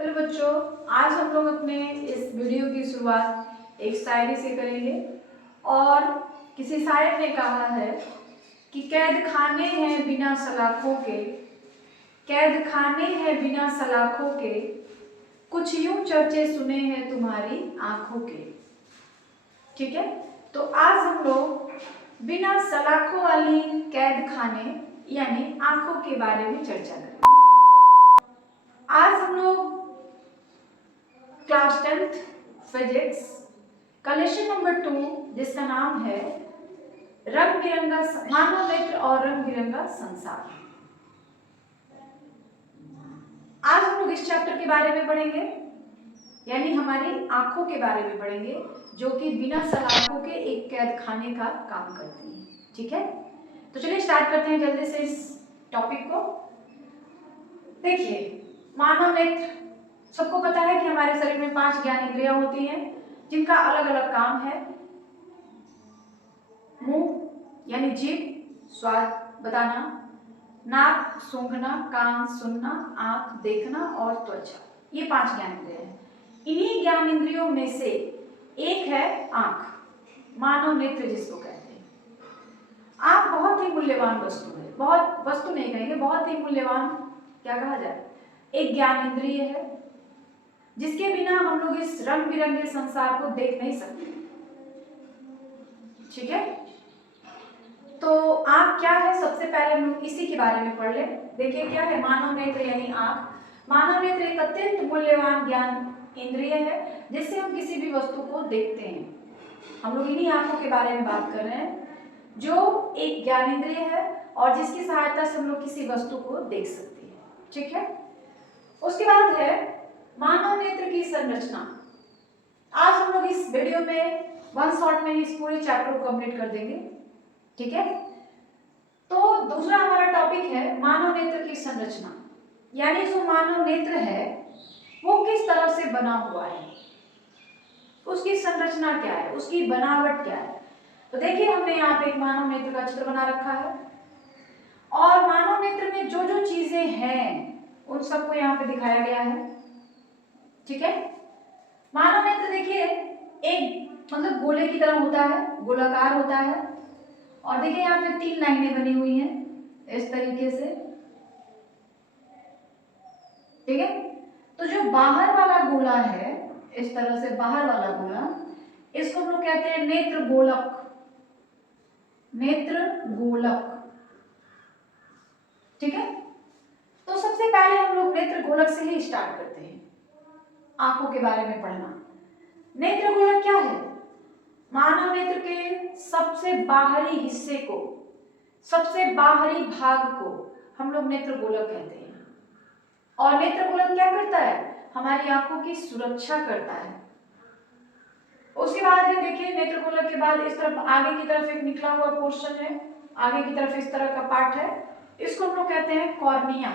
Hello बच्चों, आज हम लोग अपने इस वीडियो की शुरुआत एक शायरी से करेंगे। और किसी शायर ने कहा है कि कैद खाने हैं बिना सलाखों के, कैद खाने हैं बिना सलाखों के, कुछ यूं चर्चे सुने हैं तुम्हारी आंखों के। ठीक है, तो आज हम लोग बिना सलाखों वाली कैद खाने यानी आंखों के बारे में चर्चा करेंगे। आज हम लोग क्लास 10th फिजिक्स का लेसन नंबर 2 जिसका नाम है रंग बिरंगा मानव नेत्र और रंग बिरंगा संसार। आज हम लोग इस चैप्टर के बारे में पढ़ेंगे, यानी हमारी आंखों के बारे में पढ़ेंगे, जो कि बिना सलाखों के एक कैद खाने का काम करती है। ठीक है, तो चलिए स्टार्ट करते हैं जल्दी से इस टॉपिक को। देखिए, मानव नेत्र, सबको पता है कि हमारे शरीर में 5 ज्ञानेंद्रियां होती हैं जिनका अलग अलग काम है। मुंह यानी जीभ स्वाद बताना, नाक सूंघना, कान सुनना, आंख देखना और त्वचा, ये 5 ज्ञानेंद्रियां हैं। इन्हीं ज्ञानेंद्रियों में से एक है आंख, मानव नेत्र जिसको कहते हैं। आंख बहुत ही मूल्यवान वस्तु है, बहुत वस्तु नहीं कहेंगे, बहुत ही मूल्यवान क्या कहा जाए, एक ज्ञानेंद्रिय है जिसके बिना हम लोग इस रंग बिरंगे संसार को देख नहीं सकते। ठीक है, तो आंख क्या है, सबसे पहले हम लोग इसी के बारे में पढ़ ले। देखिए क्या है मानव नेत्र यानी आंख। मानव नेत्र एक अत्यंत मूल्यवान ज्ञान इंद्रिय है जिससे हम किसी भी वस्तु को देखते हैं। हम लोग इन्हीं आंखों के बारे में बात कर रहे हैं, जो एक ज्ञान इंद्रिय है और जिसकी सहायता से हम लोग किसी वस्तु को देख सकते हैं। ठीक है, उसके बाद है मानव नेत्र की संरचना। आज हम लोग इस वीडियो में वन शॉट में इस पूरे चैप्टर को कंप्लीट कर देंगे। ठीक है, तो दूसरा हमारा टॉपिक है मानव नेत्र की संरचना, यानी जो मानव नेत्र है वो किस तरह से बना हुआ है, उसकी संरचना क्या है, उसकी बनावट क्या है। तो देखिए, हमने यहाँ पे एक मानव नेत्र का चित्र बना रखा है और मानव नेत्र में जो जो चीजें हैं उन सबको यहाँ पे दिखाया गया है। ठीक है, मानव नेत्र देखिए एक मतलब गोले की तरह होता है, गोलाकार होता है। और देखिए यहाँ पे 3 लाइनें बनी हुई हैं इस तरीके से। ठीक है, तो जो बाहर वाला गोला है, इस तरह से बाहर वाला गोला, इसको हम लोग कहते हैं नेत्र गोलक। नेत्र गोलक। ठीक है, तो सबसे पहले हम लोग नेत्र गोलक से ही स्टार्ट करते हैं आंखों के बारे में पढ़ना। नेत्र गोलक क्या है? मानव नेत्र के सबसे बाहरी हिस्से को, सबसे बाहरी भाग को हम लोग नेत्र गोलक कहते हैं। और नेत्र गोलक क्या करता है? हमारी आंखों की सुरक्षा करता है। उसके बाद है, देखिए नेत्र गोलक के बाद इस तरफ आगे की तरफ एक निकला हुआ पोर्शन है, आगे की तरफ इस तरह का पार्ट है, इसको हम लोग कहते हैं कॉर्निया।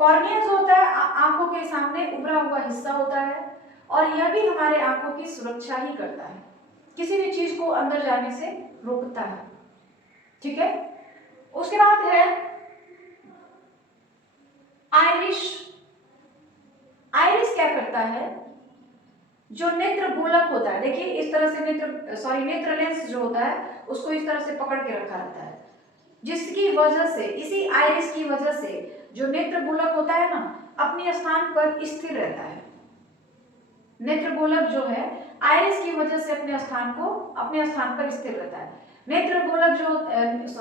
कॉर्निया जो होता है आंखों के सामने उभरा हुआ हिस्सा होता है और यह भी हमारे आंखों की सुरक्षा ही करता है, किसी भी चीज को अंदर जाने से रोकता है। ठीक है, उसके बाद है आइरिश। आइरिस क्या करता है? जो नेत्र गोलक होता है, देखिए इस तरह से नेत्र लेंस जो होता है उसको इस तरह से पकड़ के रखा रहता है, जिसकी वजह से, इसी आइरिस की वजह से जो नेत्र गोलक होता है ना, अपने स्थान पर स्थिर रहता है। नेत्र गोलक जो है आइरिस की वजह से अपने स्थान पर स्थिर रहता है। नेत्र गोलक जो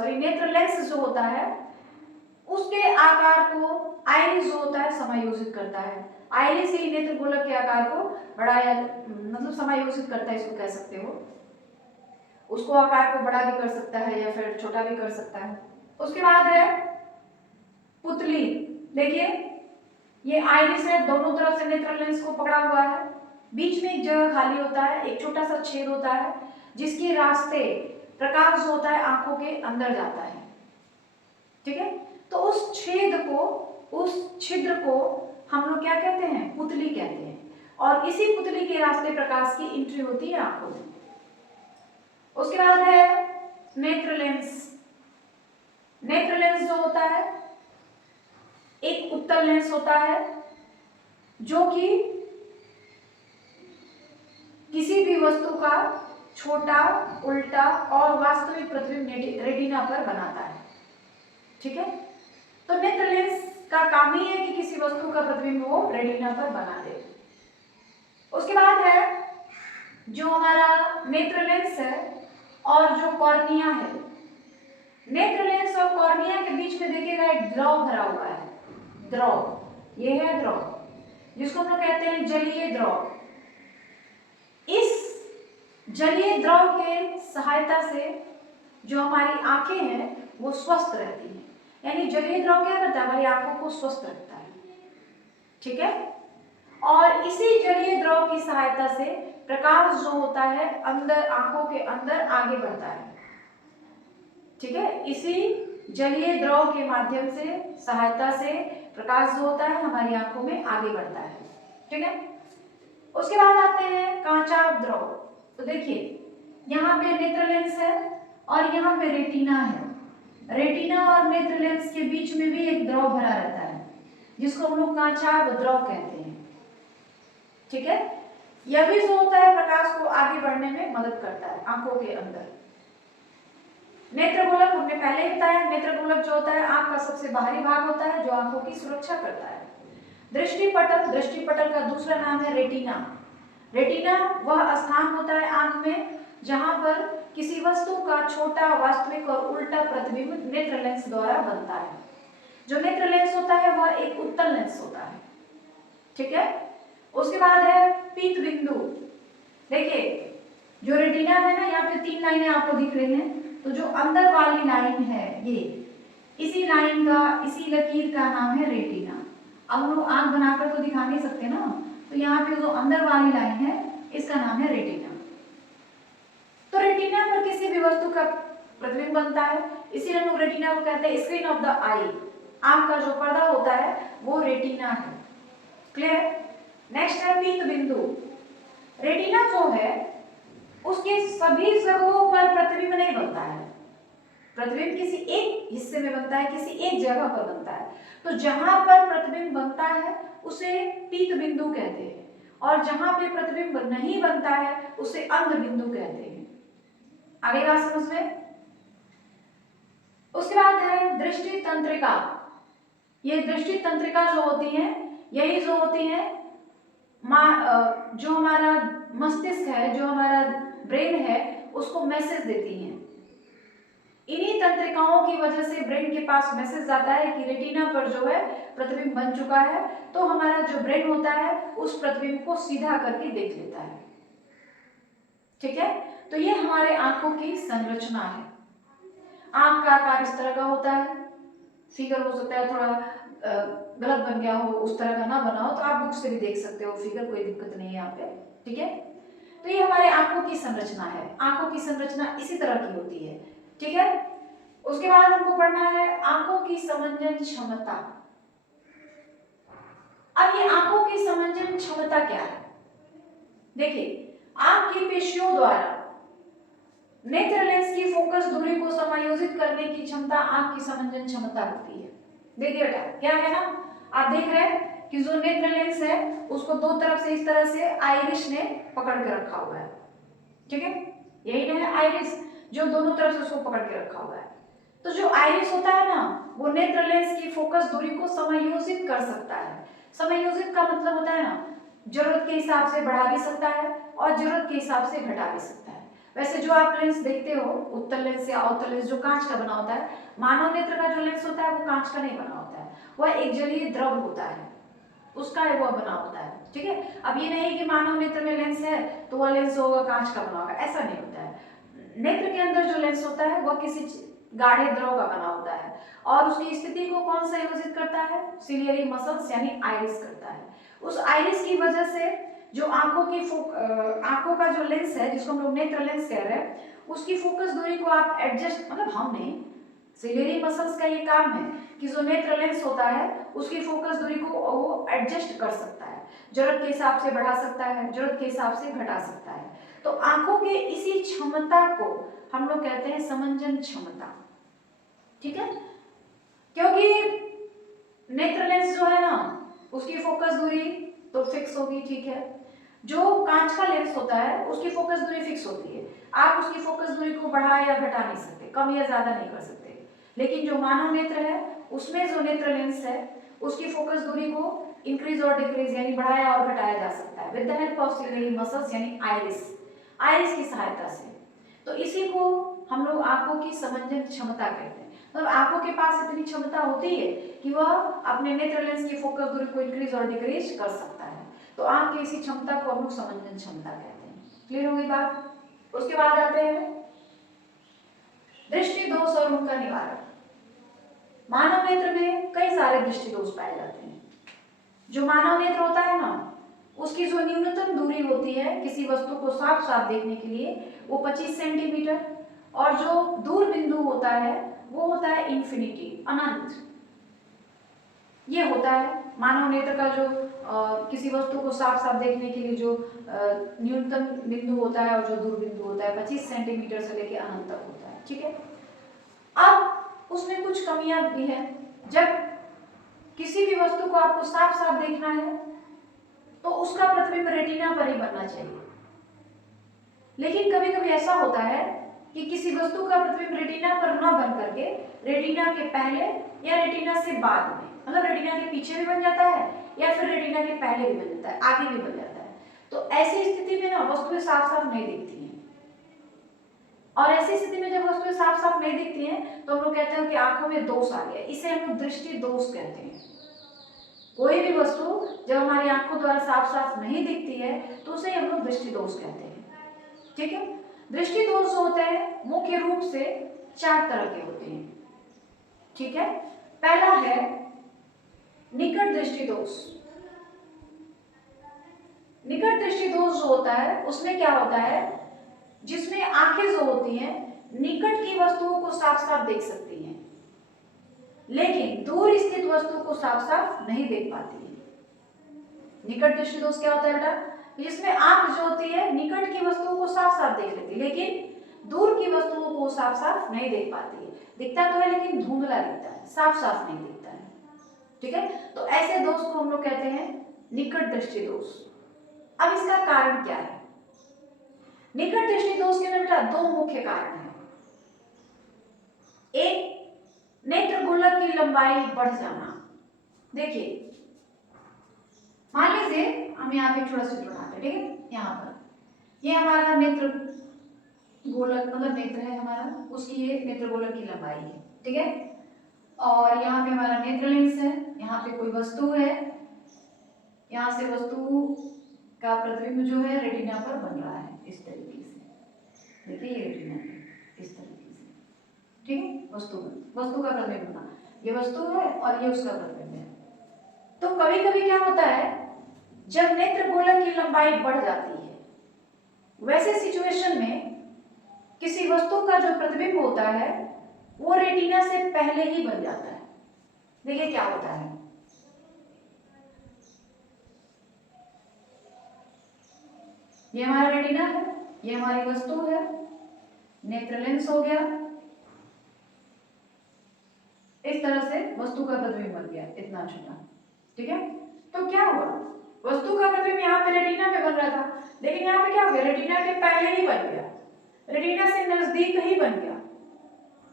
नेत्र लेंस जो होता है उसके आकार को आइरिस जो होता है समायोजित करता है। आइरिस ही नेत्र गोलक के आकार को बड़ा या मतलब समायोजित करता है, इसको कह सकते हो। उसको आकार को बड़ा भी कर सकता है या फिर छोटा भी कर सकता है। उसके बाद है पुतली। देखिए ये आइरिस है, दोनों तरफ से नेत्र लेंस को पकड़ा हुआ है, बीच में एक जगह खाली होता है, एक छोटा सा छेद होता है जिसके रास्ते प्रकाश जो होता है आंखों के अंदर जाता है। ठीक है, तो उस छेद को, उस छिद्र को हम लोग क्या कहते हैं? पुतली कहते हैं। और इसी पुतली के रास्ते प्रकाश की एंट्री होती है आंखों में। उसके बाद है नेत्र लेंस। नेत्र लेंस जो होता है एक उत्तल लेंस होता है जो कि किसी भी वस्तु का छोटा, उल्टा और वास्तविक प्रतिबिंब रेटिना पर बनाता है। ठीक है, तो नेत्र लेंस का काम ही है कि किसी वस्तु का प्रतिबिंब वो रेटिना पर बना दे। उसके बाद है जो हमारा नेत्र लेंस है और जो कॉर्निया है। नेत्र लेंस और कॉर्निया के बीच में देखिएगा एक द्रव भरा हुआ है। द्रव, ये है द्रव जिसको हम लोग कहते हैं जलीय द्रव। इस जलीय द्रव के सहायता से जो हमारी आंखें हैं वो स्वस्थ रहती हैं। यानी जलीय द्रव क्या करता है, हमारी आंखों को स्वस्थ रखता है। ठीक है, और इसी जलीय द्रव की सहायता से प्रकाश जो होता है अंदर, आंखों के अंदर आगे बढ़ता है। ठीक है, इसी जलीय द्रव के माध्यम से, सहायता से प्रकाश जो होता है हमारी आंखों में आगे बढ़ता है। ठीक है, उसके बाद आते हैं कांचाभ द्रव। तो देखिए यहाँ पे नेत्र लेंस है और यहाँ पे रेटिना है। रेटिना और नेत्र लेंस के बीच में भी एक द्रव भरा रहता है जिसको हम लोग कांचाभ द्रव कहते हैं। ठीक है, यह भी जो होता है प्रकाश को आगे बढ़ने में मदद करता है आंखों के अंदर। नेत्रगोलक हमने पहले ही बताया, नेत्रगोलक जो होता है आंख का सबसे बाहरी भाग होता है जो आंखों की सुरक्षा करता है। दृष्टिपटल, दृष्टिपटल का दूसरा नाम है रेटिना। रेटिना वह स्थान होता है आंख में जहां पर किसी वस्तु का छोटा, वास्तविक और उल्टा प्रतिबिंब नेत्र लेंस द्वारा बनता है। जो नेत्र लेंस होता है वह एक उत्तल लेंस होता है। ठीक है, उसके बाद है पीत बिंदु। देखिए जो रेटिना है ना, यहाँ पे 3 लाइनें आपको दिख रही हैं, तो जो अंदर वाली लाइन है ये, इसी लाइन का, इसी लकीर का नाम है रेटिना। अब हम लोग आंख बनाकर तो दिखा नहीं सकते ना, तो यहाँ पे जो अंदर वाली लाइन है इसका नाम है रेटिना। तो रेटिना पर किसी भी वस्तु का प्रतिबिंब बनता है, इसीलिए हम लोग रेटिना को कहते हैं स्क्रीन ऑफ द आई। आंख का जो पर्दा होता है वो रेटिना है। क्लियर? नेक्स्ट है पीत बिंदु। रेटिना जो है उसके सभी जगहों पर प्रतिबिंब नहीं बनता है। प्रतिबिंब किसी एक हिस्से में बनता है, किसी एक जगह पर बनता है। तो जहां पर प्रतिबिंब बनता है उसे पीत बिंदु कहते हैं, और जहां पे प्रतिबिंब नहीं बनता है उसे अंध बिंदु कहते हैं। आगे बात समझ में? उसके बाद है दृष्टि तंत्रिका। ये दृष्टि तंत्रिका जो होती है, यही जो होती है जो हमारा मस्तिष्क है, जो हमारा ब्रेन है, उसको मैसेज देती हैं। इन्हीं तंत्रिकाओं की वजह से ब्रेन के पास मैसेज जाता है कि रेटिना पर जो है प्रतिबिंब बन चुका है, तो हमारा जो ब्रेन होता है उस प्रतिबिंब को सीधा करके देख लेता है। ठीक है, तो ये हमारे आंखों की संरचना है। आंख का आकार इस तरह का होता है, फिगर हो सकता है थोड़ा गलत बन गया हो, उस तरह का ना बना हो तो आप बुक से भी देख सकते हो फिगर, कोई दिक्कत नहीं है यहाँ पे। ठीक है, तो ये हमारे आंखों की संरचना है। आंखों की संरचना इसी तरह की होती है। ठीक है, उसके बाद हमको पढ़ना है आंखों की समंजन क्षमता। अब ये आंखों की समंजन क्षमता क्या है? देखिए आंख की पेशियों द्वारा नेत्र लेंस की फोकस दूरी को समायोजित करने की क्षमता आंख की समंजन क्षमता होती है। देखिए बेटा क्या है ना, आप देख रहे हैं कि जो नेत्र लेंस है उसको दो तरफ से इस तरह से आइरिस ने पकड़ के रखा हुआ है। ठीक है, यही ना है आइरिस, जो दोनों तरफ से उसको पकड़ के रखा हुआ है। तो जो आइरिस होता है ना, वो नेत्र लेंस की फोकस दूरी को समायोजित कर सकता है। समायोजित का मतलब होता है ना, जरूरत के हिसाब से बढ़ा भी सकता है और जरूरत के हिसाब से घटा भी सकता है। वैसे जो आप लेंस देखते हो, उत्तल लेंस या अवतल लेंस, जो कांच का बना होता है, मानव नेत्र का जो लेंस होता है वो कांच का नहीं बना होता है, वह एक जलीय द्रव होता है, उसका वह बना होता है। ठीक है, अब ये नहीं कि मानव नेत्र में लेंस है तो वह लेंस होगा कांच का बना होगा, ऐसा नहीं होता है। नेत्र के अंदर जो लेंस होता है वह किसी गाढ़े द्रव का बना होता है, और उसकी स्थिति को कौन संयोजित करता है? सिलियरी मसल्स यानी आइरिस करता है। उस आइरिस की वजह से जो आंखों का जो लेंस है, जिसको हम लोग नेत्र लेंस कह रहे हैं, उसकी फोकस दूरी को आप एडजस्ट, मतलब हम नहीं, सिलियरी मसल्स का ये काम है कि जो नेत्र लेंस होता है उसकी फोकस दूरी को वो एडजस्ट कर सकता है, जरूरत के हिसाब से बढ़ा सकता है, जरूरत के हिसाब से घटा सकता है। तो आंखों के इसी क्षमता को हम लोग कहते हैं समंजन क्षमता। ठीक है, क्योंकि नेत्र लेंस जो है ना, उसकी फोकस दूरी तो फिक्स होगी, ठीक है। जो कांच का लेंस होता है उसकी फोकस दूरी फिक्स होती है, आप उसकी फोकस दूरी को बढ़ा या घटा नहीं सकते, कम या ज्यादा नहीं कर सकते। लेकिन जो मानव नेत्र है उसमें जो नेत्र लेंस है उसकी फोकस दूरी को इंक्रीज और डिक्रीज यानी बढ़ाया और घटाया जा सकता है with the help of ciliary muscles यानी आइरिस की सहायता से। तो इसी को हम लोग आंखों की समंजन क्षमता कहते हैं। मतलब आंखों के पास इतनी क्षमता होती है कि वह अपने नेत्र लेंस की फोकस दूरी को इंक्रीज और डिक्रीज कर सकता है। तो आंख की इसी क्षमता को हम लोग समंजन क्षमता कहते हैं। क्लियर होगी बात? उसके बाद आते हैं दृष्टि दोष और उनका निवारण। मानव नेत्र में कई सारे दृष्टि दोष पाए जाते हैं। जो मानव नेत्र होता है ना, उसकी जो न्यूनतम दूरी होती है किसी वस्तु को साफ साफ देखने के लिए वो 25 सेंटीमीटर, और जो दूर बिंदु होता है वो होता है इन्फिनिटी, अनंत। ये होता है मानव नेत्र का जो किसी वस्तु को साफ साफ देखने के लिए जो न्यूनतम बिंदु होता है और जो दूर बिंदु होता है 25 सेंटीमीटर से लेकर अनंत तक होता है, ठीक है। अब उसमें कुछ कमियां भी हैं। जब किसी भी वस्तु को आपको साफ साफ देखना है तो उसका प्रतिबिंब रेटिना पर ही बनना चाहिए। लेकिन कभी कभी ऐसा होता है कि किसी वस्तु का प्रतिबिंब रेटिना पर न बन करके रेटिना के पहले या रेटिना से बाद में, मतलब रेटिना के पीछे भी बन जाता है या फिर रेटिना के पहले भी बन जाता है, आगे भी बन जाता है। तो ऐसी स्थिति में ना वस्तुएं साफ साफ नहीं दिखती हैं। और ऐसी स्थिति में जब वस्तुएं साफ साफ नहीं दिखती हैं तो हम लोग कहते हैं कि आंखों में दोष आ गया। इसे हम लोग दृष्टि दोष कहते हैं। कोई भी वस्तु जब हमारी आंखों द्वारा साफ साफ नहीं दिखती है तो उसे हम लोग दृष्टि दोष कहते हैं, ठीक है। दृष्टि दोष होते हैं मुख्य रूप से 4 तरह के होते हैं, ठीक है। पहला है निकट दृष्टि दोष। निकट दृष्टि दोष जो होता है उसमें क्या होता है, जिसमें आंखें जो होती हैं निकट की वस्तुओं को साफ साफ देख सकती हैं लेकिन दूर स्थित वस्तु को साफ साफ नहीं देख पाती है। निकट दृष्टि दोष क्या होता है बेटा, जिसमें आंख जो होती है निकट की वस्तुओं को साफ साफ देख लेती है लेकिन दूर की वस्तुओं को साफ साफ नहीं देख पाती है। दिखता तो है लेकिन धुंधला दिखता है, साफ साफ नहीं दिखता है, ठीक है। तो ऐसे दोष को हम लोग कहते हैं निकट दृष्टि दोष। अब इसका कारण क्या है? निकट दृष्टि दोष के बेटा 2 मुख्य कारण हैं। एक, नेत्र गोलक की लंबाई बढ़ जाना। देखिए मान लीजिए हम यहाँ पे थोड़ा सा बनाते हैं, ठीक है। यहाँ पर ये हमारा नेत्र गोलक मतलब नेत्र है हमारा, उसकी ये नेत्र गोलक की लंबाई है, ठीक है। और यहाँ पे हमारा नेत्र लेंस है, यहाँ पे कोई वस्तु है, यहाँ से वस्तु का प्रतिबिंब जो है रेटिना पर बन रहा है इस तरीके से। देखिए ये रेटिना है इस तरीके से, ठीक है। वस्तु का प्रतिबिंब बना, ये वस्तु है और ये उसका प्रतिबिंब है। तो कभी कभी क्या होता है, जब नेत्र गोलक की लंबाई बढ़ जाती है वैसे सिचुएशन में किसी वस्तु का जो प्रतिबिंब होता है वो रेटिना से पहले ही बन जाता है। देखिए क्या होता है, ये हमारा रेटिना है, ये हमारी वस्तु है, नेत्र लेंस हो गया, इस तरह से वस्तु का प्रतिबिंब बन गया इतना छोटा, ठीक है। तो क्या हुआ, वस्तु का प्रतिबिंब यहाँ पे रेटिना पे बन रहा था लेकिन यहाँ पे क्या हो गया, रेटिना के पहले ही बन गया, रेटिना से नजदीक ही बन गया।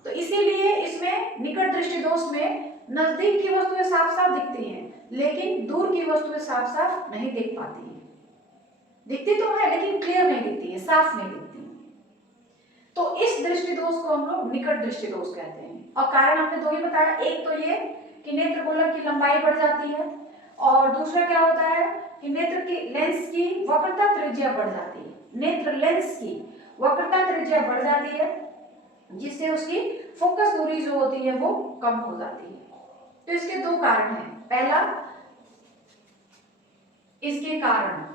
तो इसीलिए इसमें निकट दृष्टि दोष में नजदीक की वस्तुएं साफ साफ दिखती हैं लेकिन दूर की वस्तुएं साफ साफ नहीं देख पाती हैं। दिखती तो है लेकिन क्लियर नहीं दिखती है, साफ नहीं दिखती। तो इस दृष्टि दोष को हम लोग निकट दृष्टि दोष कहते हैं। और कारण हमने 2 ही बताया, एक तो ये कि नेत्र गोलक की लंबाई बढ़ जाती है और दूसरा क्या होता है कि नेत्र की लेंस की वक्रता त्रिज्या बढ़ जाती है। नेत्र लेंस की वक्रता त्रिज्या बढ़ जाती है जिससे उसकी फोकस दूरी जो होती है वो कम हो जाती है। तो इसके 2 कारण हैं। पहला, इसके कारण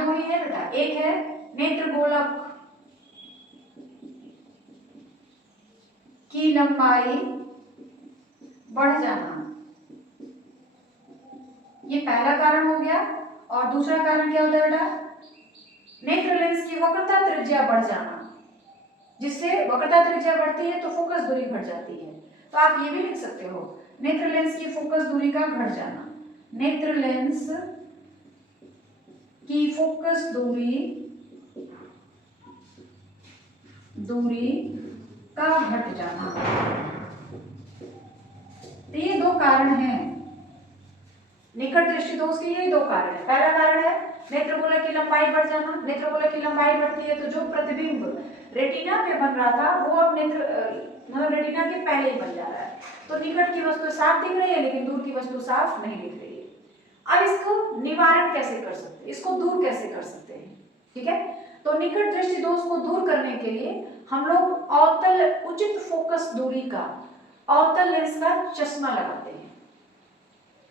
2 ही है बेटा, एक है नेत्र गोलक की लंबाई बढ़ जाना, ये पहला कारण हो गया। और दूसरा कारण क्या होता है बेटा, नेत्र लेंस की वक्रता त्रिज्या बढ़ जाना, जिससे वक्रता त्रिज्या बढ़ती है तो फोकस दूरी बढ़ जाती है। तो आप ये भी लिख सकते हो नेत्र लेंस की फोकस दूरी का घट जाना, नेत्र लेंस की फोकस दूरी का घट जाना। तो ये दो कारण हैं निकट दृष्टि दोष के, ये दो कारण है। पहला कारण है नेत्रगोलक की लंबाई बढ़ जाना, नेत्रगोलक की लंबाई बढ़ती है तो जो प्रतिबिंब रेटिना पे बन रहा था वो अब मतलब रेटिना के पहले ही बन जा रहा है, तो निकट की वस्तु साफ दिख रही है लेकिन दूर की वस्तु साफ नहीं दिख रही है। अब इसको निवारण कैसे कर सकते हैं, इसको दूर कैसे कर सकते हैं, ठीक है। तो निकट दृष्टि दोष को दूर करने के लिए हम लोग अवतल उचित फोकस दूरी का अवतल लेंस का चश्मा लगाते हैं,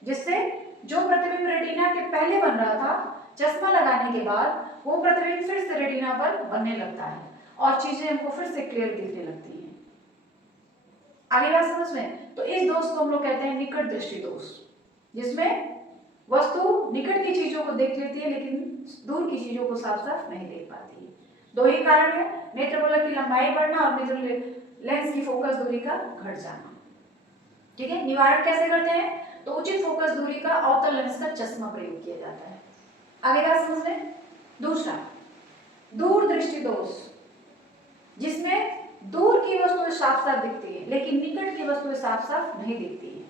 जिससे जो प्रतिबिंब रेटिना के पहले बन रहा था चश्मा लगाने के बाद वो प्रतिबिंब फिर से रेटिना पर बनने लगता है और चीजें हमको फिर से क्लियर दिखने लगती हैं। आगे बात समझ में? तो इस दोष को हम लोग कहते हैं निकट दृष्टि दोष, जिसमें वस्तु निकट की चीजों को देख लेती है लेकिन दूर की चीजों को साफ साफ नहीं देख पाती है। दो ही कारण है, नेत्रगोलक की लंबाई बढ़ना और नेत्र लेंस की फोकस दूरी का घट जाना, ठीक है। निवारण कैसे करते हैं? तो उचित फोकस दूरी का अवतल लेंस का चश्मा प्रयोग किया जाता है। आगे बात समझ लें। दूसरा, दूर दृष्टि दोष, जिसमें दूर की वस्तुएं साफ साफ दिखती है लेकिन निकट की वस्तुएं साफ साफ नहीं दिखती है,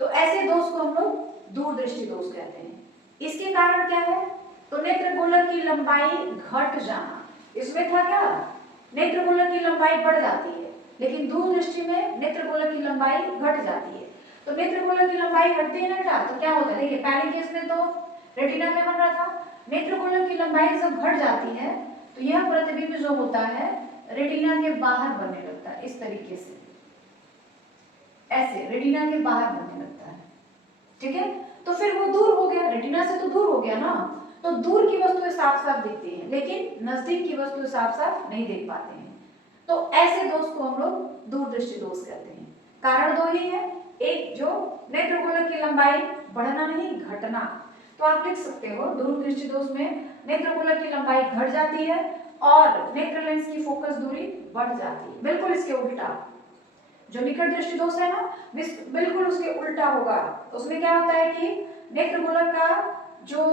तो ऐसे दोष को हम लोग दूर दृष्टि दोष कहते हैं। इसके कारण क्या है? तो नेत्रगोलक की लंबाई घट जाना। इसमें था क्या, नेत्रगोलक की लंबाई बढ़ जाती है लेकिन दूर दृष्टि में नेत्रगोलक की लंबाई घट जाती है। तो नेत्रगोलक की लंबाई घटती है ना बेटा, तो क्या होता है, देखिए पहले केस में तो रेटिना में बन रहा था, नेत्रगोलक की लंबाई जब घट जाती है तो यह प्रतिबिंब जो होता है रेटिना के बाहर बनने लगता है, इस तरीके से, ऐसे रेटिना के बाहर बनने लगता है, ठीक है। तो फिर वो दूर हो गया, रेटिना से तो दूर हो गया ना, तो दूर की वस्तुएं साफ साफ दिखती हैं लेकिन नजदीक की वस्तुएं साफ साफ नहीं देख पाते हैं। तो ऐसे दोष को हम लोग दूर दृष्टि दोष कहते हैं। कारण दो ही है, एक जो नेत्रगोलक की लंबाई बढ़ना नहीं घटना, तो आप लिख सकते हो दूर दृष्टि दोष में नेत्रगोलक की लंबाई घट जाती है और नेत्र लेंस की फोकस दूरी बढ़ जाती है। बिल्कुल इसके उल्टा, जो निकट दृष्टि दोष है ना, बिल्कुल उसके उल्टा होगा। उसमें क्या होता है कि नेत्रगोलक का जो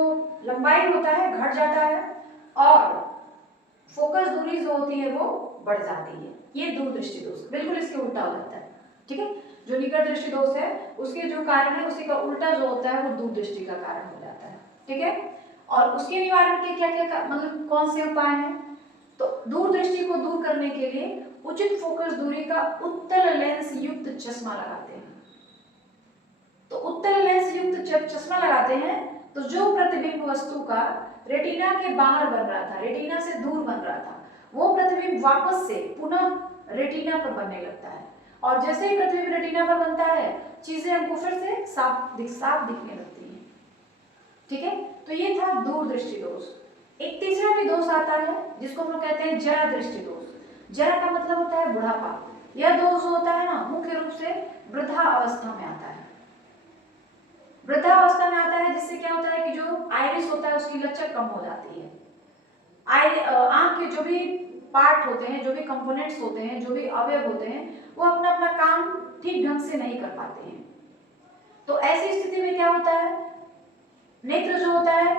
लंबाई होता है घट जाता है और फोकस दूरी जो होती है वो बढ़ जाती है। ये दूर दृष्टि दोष बिल्कुल इसके उल्टा हो जाता है, ठीक है। जो निकट दृष्टि दोष है उसके जो कारण है उसी का उल्टा जो होता है वो दूर दृष्टि का कारण हो जाता है, ठीक है। और उसके निवारण के क्या क्या मतलब कौन से उपाय हैं? तो दूर दृष्टि को दूर करने के लिए उचित फोकस दूरी का उत्तल लेंस युक्त चश्मा लगाते हैं। तो उत्तल लेंस युक्त जब चश्मा लगाते हैं तो जो प्रतिबिंब वस्तु का रेटिना के बाहर बन रहा था, रेटिना से दूर बन रहा था, वो प्रतिबिंब वापस से पुनः रेटिना पर बनने लगता है और जैसे ही प्रतिबिंब रेटिना पर बनता है चीजें हमको फिर से साफ दिखने लगती हैं, ठीक है। तो ये था दूर दृष्टि दोष। एक तीसरा भी दोष आता है जिसको हम लोग कहते हैं जरा दृष्टि दोष। जरा का मतलब होता है बुढ़ापा। यह दोष होता है ना मुख्य रूप से वृद्धा अवस्था में आता है। वृद्धावस्था में आता है जिससे क्या होता है कि जो आइरिस होता है उसकी लचक कम हो जाती है। आंख के जो भी पार्ट होते हैं, जो भी कंपोनेंट्स होते हैं, जो भी अवयव होते हैं, वो अपना अपना काम ठीक ढंग से नहीं कर पाते हैं। तो ऐसी स्थिति में क्या होता है, नेत्र जो होता है,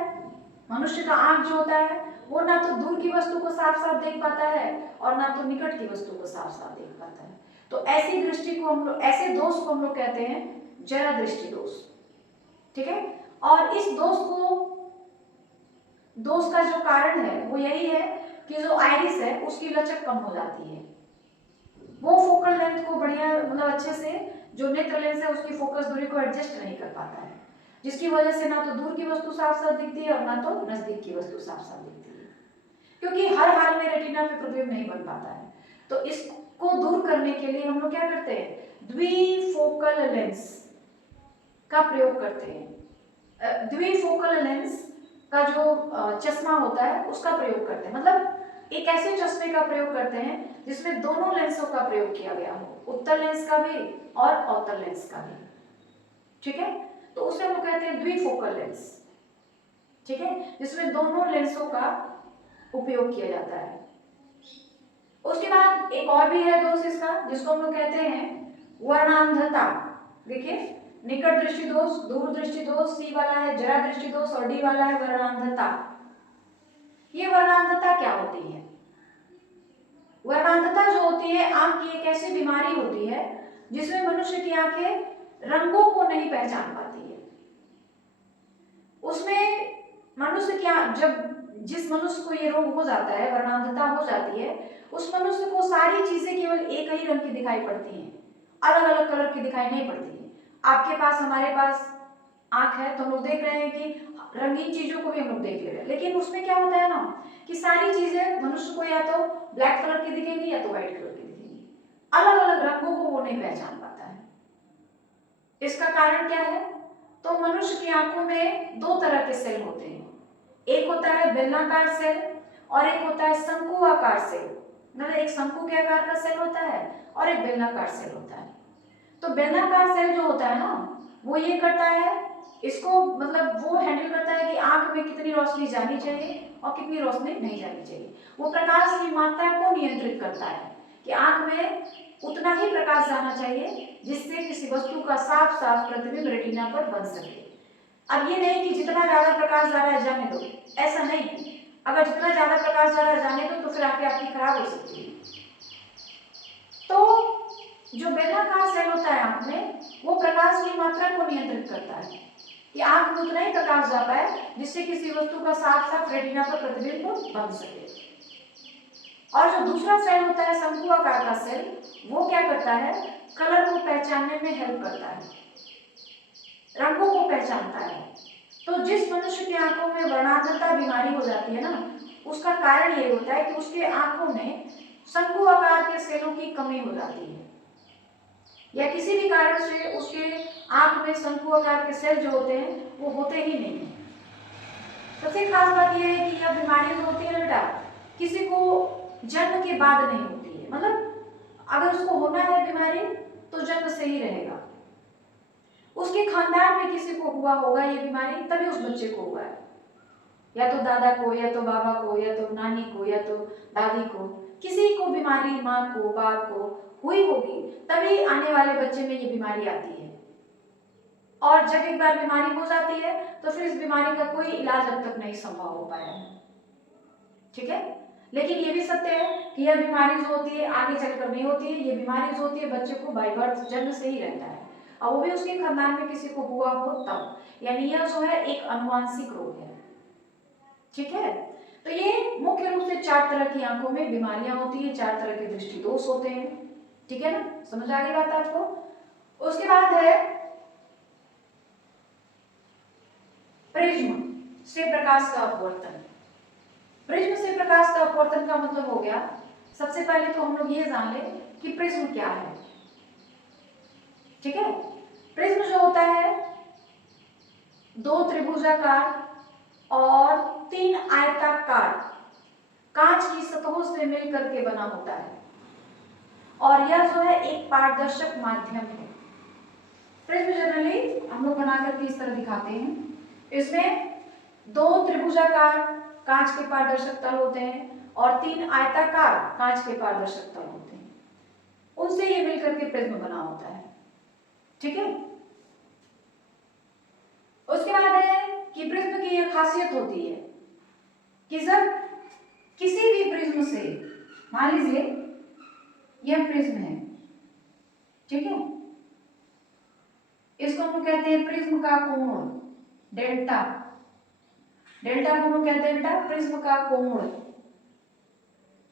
मनुष्य का आंख जो होता है, वो ना तो दूर की वस्तु को साफ साफ देख पाता है और ना तो निकट की वस्तु को साफ साफ देख पाता है। तो ऐसी दृष्टि को हम लोग, ऐसे दोष को हम लोग कहते हैं जरा दृष्टि दोष, ठीक है। और इस दोष का जो कारण है वो यही है कि जो आइरिस है उसकी लचक कम हो जाती है, वो फोकल लेंथ को बढ़िया मतलब अच्छे से जो नेत्र लेंस है उसकी फोकस दूरी को एडजस्ट नहीं कर पाता है, जिसकी वजह से ना तो दूर की वस्तु साफ साफ दिखती है और ना तो नजदीक की वस्तु साफ साफ दिखती है, क्योंकि हर हाल में रेटिना पे प्रतिबिंब नहीं बन पाता है। तो इसको दूर करने के लिए हम लोग क्या करते हैं, द्विफोकल लेंस का प्रयोग करते हैं। द्विफोकल लेंस का जो चश्मा होता है उसका प्रयोग करते हैं, मतलब एक ऐसे चश्मे का प्रयोग करते हैं जिसमें दोनों लेंसों का प्रयोग किया गया हो, उत्तल लेंस का भी और अवतल लेंस का भी, ठीक है। तो उसे हम कहते हैं द्विफोकल लेंस, ठीक है, जिसमें दोनों लेंसों का उपयोग किया जाता है। उसके बाद एक और भी है दोष इसका, जिसको हम लोग कहते हैं वर्णांधता। देखिए, निकट दृष्टि दोष, दूर दृष्टि दोष, सी वाला है जरा दृष्टि दोष और डी वाला है वर्णांधता। ये वर्णांधता क्या होती है? वर्णांधता जो होती है आंख की एक ऐसी बीमारी होती है जिसमें मनुष्य की आंखें रंगों को नहीं पहचान पाती है। उसमें मनुष्य क्या, जब जिस मनुष्य को ये रोग हो जाता है, वर्णांधता हो जाती है, उस मनुष्य को सारी चीजें केवल एक ही रंग की दिखाई पड़ती हैं, अलग अलग कलर की दिखाई नहीं पड़ती है। आपके पास, हमारे पास आंख है तो हम लोग देख रहे हैं कि रंगीन चीजों को भी हम लोग देख ले रहे हैं, लेकिन उसमें क्या होता है ना कि सारी चीजें मनुष्य को या तो ब्लैक कलर की दिखेंगी या तो व्हाइट कलर की दिखेंगी, अलग अलग रंगों को वो नहीं पहचान पाता है। इसका कारण क्या है? तो मनुष्य की आंखों में दो तरह के सेल होते हैं, एक होता है बेलनाकार सेल और एक होता है शंकु आकार सेल। मतलब एक शंकु के आकार का सेल होता है और एक बेलनाकार सेल होता है। तो बेलनाकार सेल जो होता है ना, वो ये करता है, इसको मतलब वो हैंडल करता है कि आंख में कितनी रोशनी जानी चाहिए और कितनी रोशनी नहीं जानी चाहिए। वो प्रकाश की मात्रा को नियंत्रित करता है कि आंख में उतना ही प्रकाश जाना चाहिए जिससे किसी वस्तु का साफ साफ प्रतिबिंब रेटिना पर बन सके। अब ये नहीं कि जितना ज्यादा प्रकाश जा रहा है जाने दो, ऐसा नहीं। अगर जितना ज्यादा प्रकाश जा रहा है जाने दो तो फिर आंखें आपकी खराब हो सकती है। तो जो बेलनाकार सेल होता है आंख में, वो प्रकाश की मात्रा को नियंत्रित करता है कि आंख में उतना ही प्रकाश जा पाए जिससे किसी वस्तु का साफ साफ रेटिना पर प्रतिबिंब बन सके। और जो दूसरा सेल होता है शंकु आकार का सेल, वो क्या करता है? कलर को पहचानने में हेल्प करता है, रंगों को पहचानता है। तो जिस मनुष्य की आंखों में वर्णांधता बीमारी हो जाती है ना, उसका कारण ये होता है कि उसके आंखों में शंकु आकार के सेलों की कमी हो जाती है, या किसी भी कारण से उसके आंख में शंकु आकार के सेल जो होते हैं वो होते ही नहीं है। सबसे खास बात यह है कि यह बीमारी जो होती है बेटा, किसी को जन्म के बाद नहीं होती है। मतलब अगर उसको होना है बीमारी तो जन्म से ही रहेगा, उसके खानदान में किसी को हुआ होगा ये बीमारी, तभी उस बच्चे को हुआ है, या तो दादा को, या तो बाबा को, या तो नानी को, या तो दादी को, किसी को बीमारी माँ को, बाप को हुई होगी, तभी आने वाले बच्चे में ये बीमारी आती है। और जब एक बार बीमारी हो जाती है तो फिर इस बीमारी का कोई इलाज अब तक नहीं संभव हो पाया है। ठीक है, लेकिन ये भी सत्य है कि यह बीमारी जो होती है आगे चलकर नहीं होती है। ये बीमारी जो होती है बच्चे को बाय बर्थ, जन्म से ही रहता है, और वो भी उसके खानदान में किसी को हुआ हो तब। यानी यह जो है एक अनुवांशिक रोग है। ठीक है, तो ये मुख्य रूप से 4 तरह की आंखों में बीमारियां होती है, 4 तरह के दृष्टि दोष होते हैं। ठीक है ना, समझ आ गई बात आपको? उसके बाद है प्रिज्म से प्रकाश का अपवर्तन। प्रिज्म से प्रकाश का अपवर्तन का मतलब हो गया, सबसे पहले तो हम लोग ये जान ले कि प्रिज्म क्या है। ठीक है, प्रिज्म जो होता है 2 त्रिभुजाकार और 3 आयताकार कांच की सतहों से मिलकर के बना होता है, और यह जो है एक पारदर्शक माध्यम है। प्रिज्म जनरली हम लोग बनाकर के इस तरह दिखाते हैं। इसमें 2 त्रिभुजाकार कांच के पारदर्शक तल होते हैं और 3 आयताकार कांच के पारदर्शक तल होते हैं, उनसे ये मिलकर के प्रिज्म बना होता है। ठीक है, उसके बाद है कि प्रिज्म की यह खासियत होती है कि जब किसी भी प्रिज्म से, मान लीजिए यह प्रिज्म है, ठीक है, इसको हम लोग कहते हैं प्रिज्म का कोण डेल्टा। डेल्टा को हम लोग कहते हैं बेटा प्रिज्म का कोण।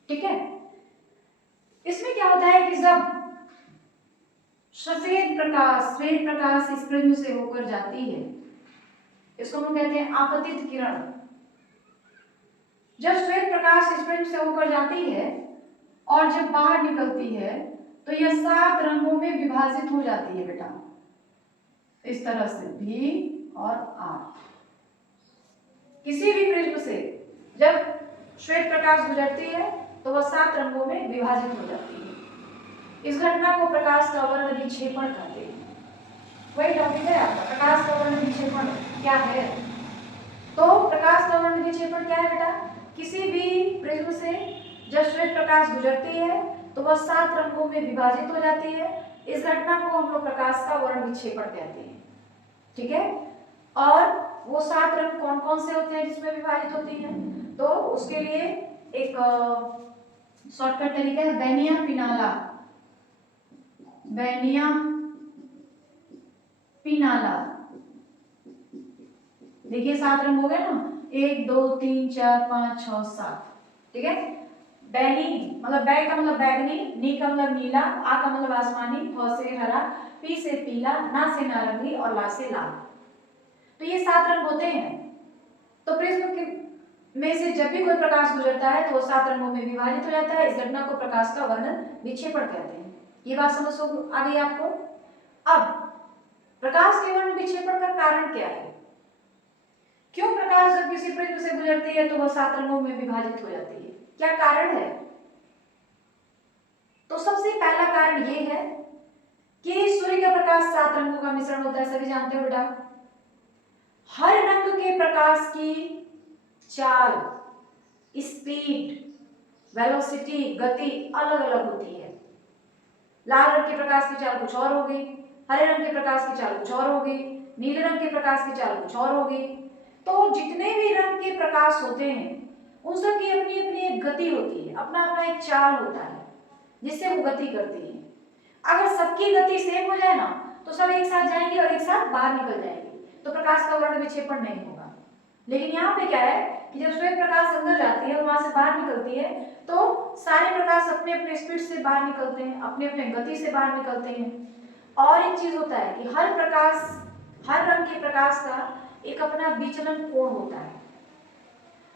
ठीक है, इसमें क्या होता है कि जब श्वेत प्रकाश इस प्रिज्म से होकर जाती है, इसको हम लोग कहते हैं आपतित किरण। जब श्वेत प्रकाश इस प्रिज्म से होकर जाती है और जब बाहर निकलती है तो यह 7 रंगों में विभाजित हो जाती है बेटा, इस तरह से V और R। किसी भी प्रिज्म से जब श्वेत प्रकाश गुजरती है तो वह 7 रंगों में विभाजित हो जाती है। इस घटना को प्रकाश का वर्ण विक्षेपण कहते हैं। वही टॉपिक है आपका, प्रकाश का वर्ण विक्षेपण क्या है। तो प्रकाश का वर्ण विक्षेपण क्या है बेटा? किसी भी प्रिज्म से जब श्वेत प्रकाश गुजरती है तो वह 7 रंगों में विभाजित हो जाती है। इस घटना को हम लोग प्रकाश का वर्ण विक्षेपण कहते हैं। ठीक है, और वो 7 रंग कौन कौन से होते हैं जिसमें विभाजित होती हैं? तो उसके लिए एक शॉर्टकट तरीका है बैनिया पिनाला। बैनिया पिनाला, देखिए 7 रंग हो गए ना, 1 2 3 4 5 6 7। ठीक है, बैनी मतलब बै का मतलब बैगनी, नी का मतलब नीला, आ का मतलब आसमानी, भ से हरा, पी से पीला, ना से नारंगी और ला से लाल। तो ये 7 रंग होते हैं। तो प्रिज्म के में से जब भी कोई प्रकाश गुजरता है तो वो 7 रंगों में विभाजित हो जाता है। इस घटना को प्रकाश का वर्णन विक्षेपण कहते हैं। ये बात समझ आ गई आपको? अब प्रकाश के वर्ण विक्षेपण का कारण क्या है? क्यों प्रकाश जब किसी प्रिज्म से गुजरती है तो वह 7 रंगों में विभाजित हो जाती है? क्या कारण है? तो सबसे पहला कारण ये है कि सूर्य का प्रकाश 7 रंगों का मिश्रण होता है। सभी जानते हो बेटा, हर रंग के प्रकाश की चाल, स्पीड, वेलोसिटी, गति अलग अलग होती है। लाल रंग के प्रकाश की चाल कुछ और होगी, हरे रंग के प्रकाश की चाल कुछ और होगी, नीले रंग के प्रकाश की चाल कुछ और होगी। तो जितने भी रंग के प्रकाश होते हैं उन सब की अपनी अपनी एक गति होती है, अपना अपना एक चाल होता है जिससे वो गति करती है। अगर सबकी गति सेम हो जाए ना तो सब एक साथ जाएंगे और एक साथ बाहर निकल जाएंगे, तो प्रकाश का वर्ण विक्षेपण नहीं होगा। लेकिन यहाँ पे क्या है कि जब सूर्य प्रकाश अंदर जाती है और वहां से बाहर निकलती है तो सारे प्रकाश अपने अपने स्पीड से बाहर निकलते हैं, अपने अपने गति से बाहर निकलते हैं। और एक चीज होता है कि हर प्रकाश, हर रंग के प्रकाश का एक अपना विचलन कोण होता है।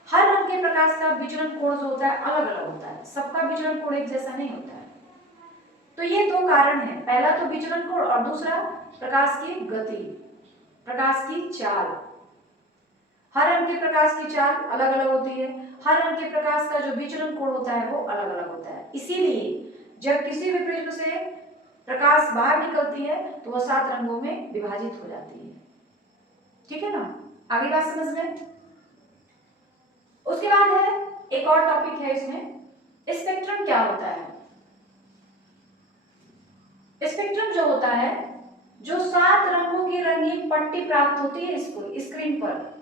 हर रंग के प्रकाश का विचलन कोण जो होता है अलग अलग होता है, सबका विचलन कोण एक जैसा नहीं होता है। तो ये 2 कारण हैं, पहला तो विचलन कोण और दूसरा प्रकाश की गति, प्रकाश की चाल। हर रंग के प्रकाश की चाल अलग अलग होती है, हर रंग के प्रकाश का जो विचलन कोण होता है वो अलग अलग होता है। इसीलिए जब किसी भी प्रिज्म से प्रकाश बाहर निकलती है तो वह 7 रंगों में विभाजित हो जाती है। ठीक है ना, आगे बात समझ लें। उसके बाद है एक और टॉपिक है इसमें, स्पेक्ट्रम क्या होता है? स्पेक्ट्रम जो होता है, जो 7 रंगों की रंगीन पट्टी प्राप्त होती है इसको स्क्रीन पर,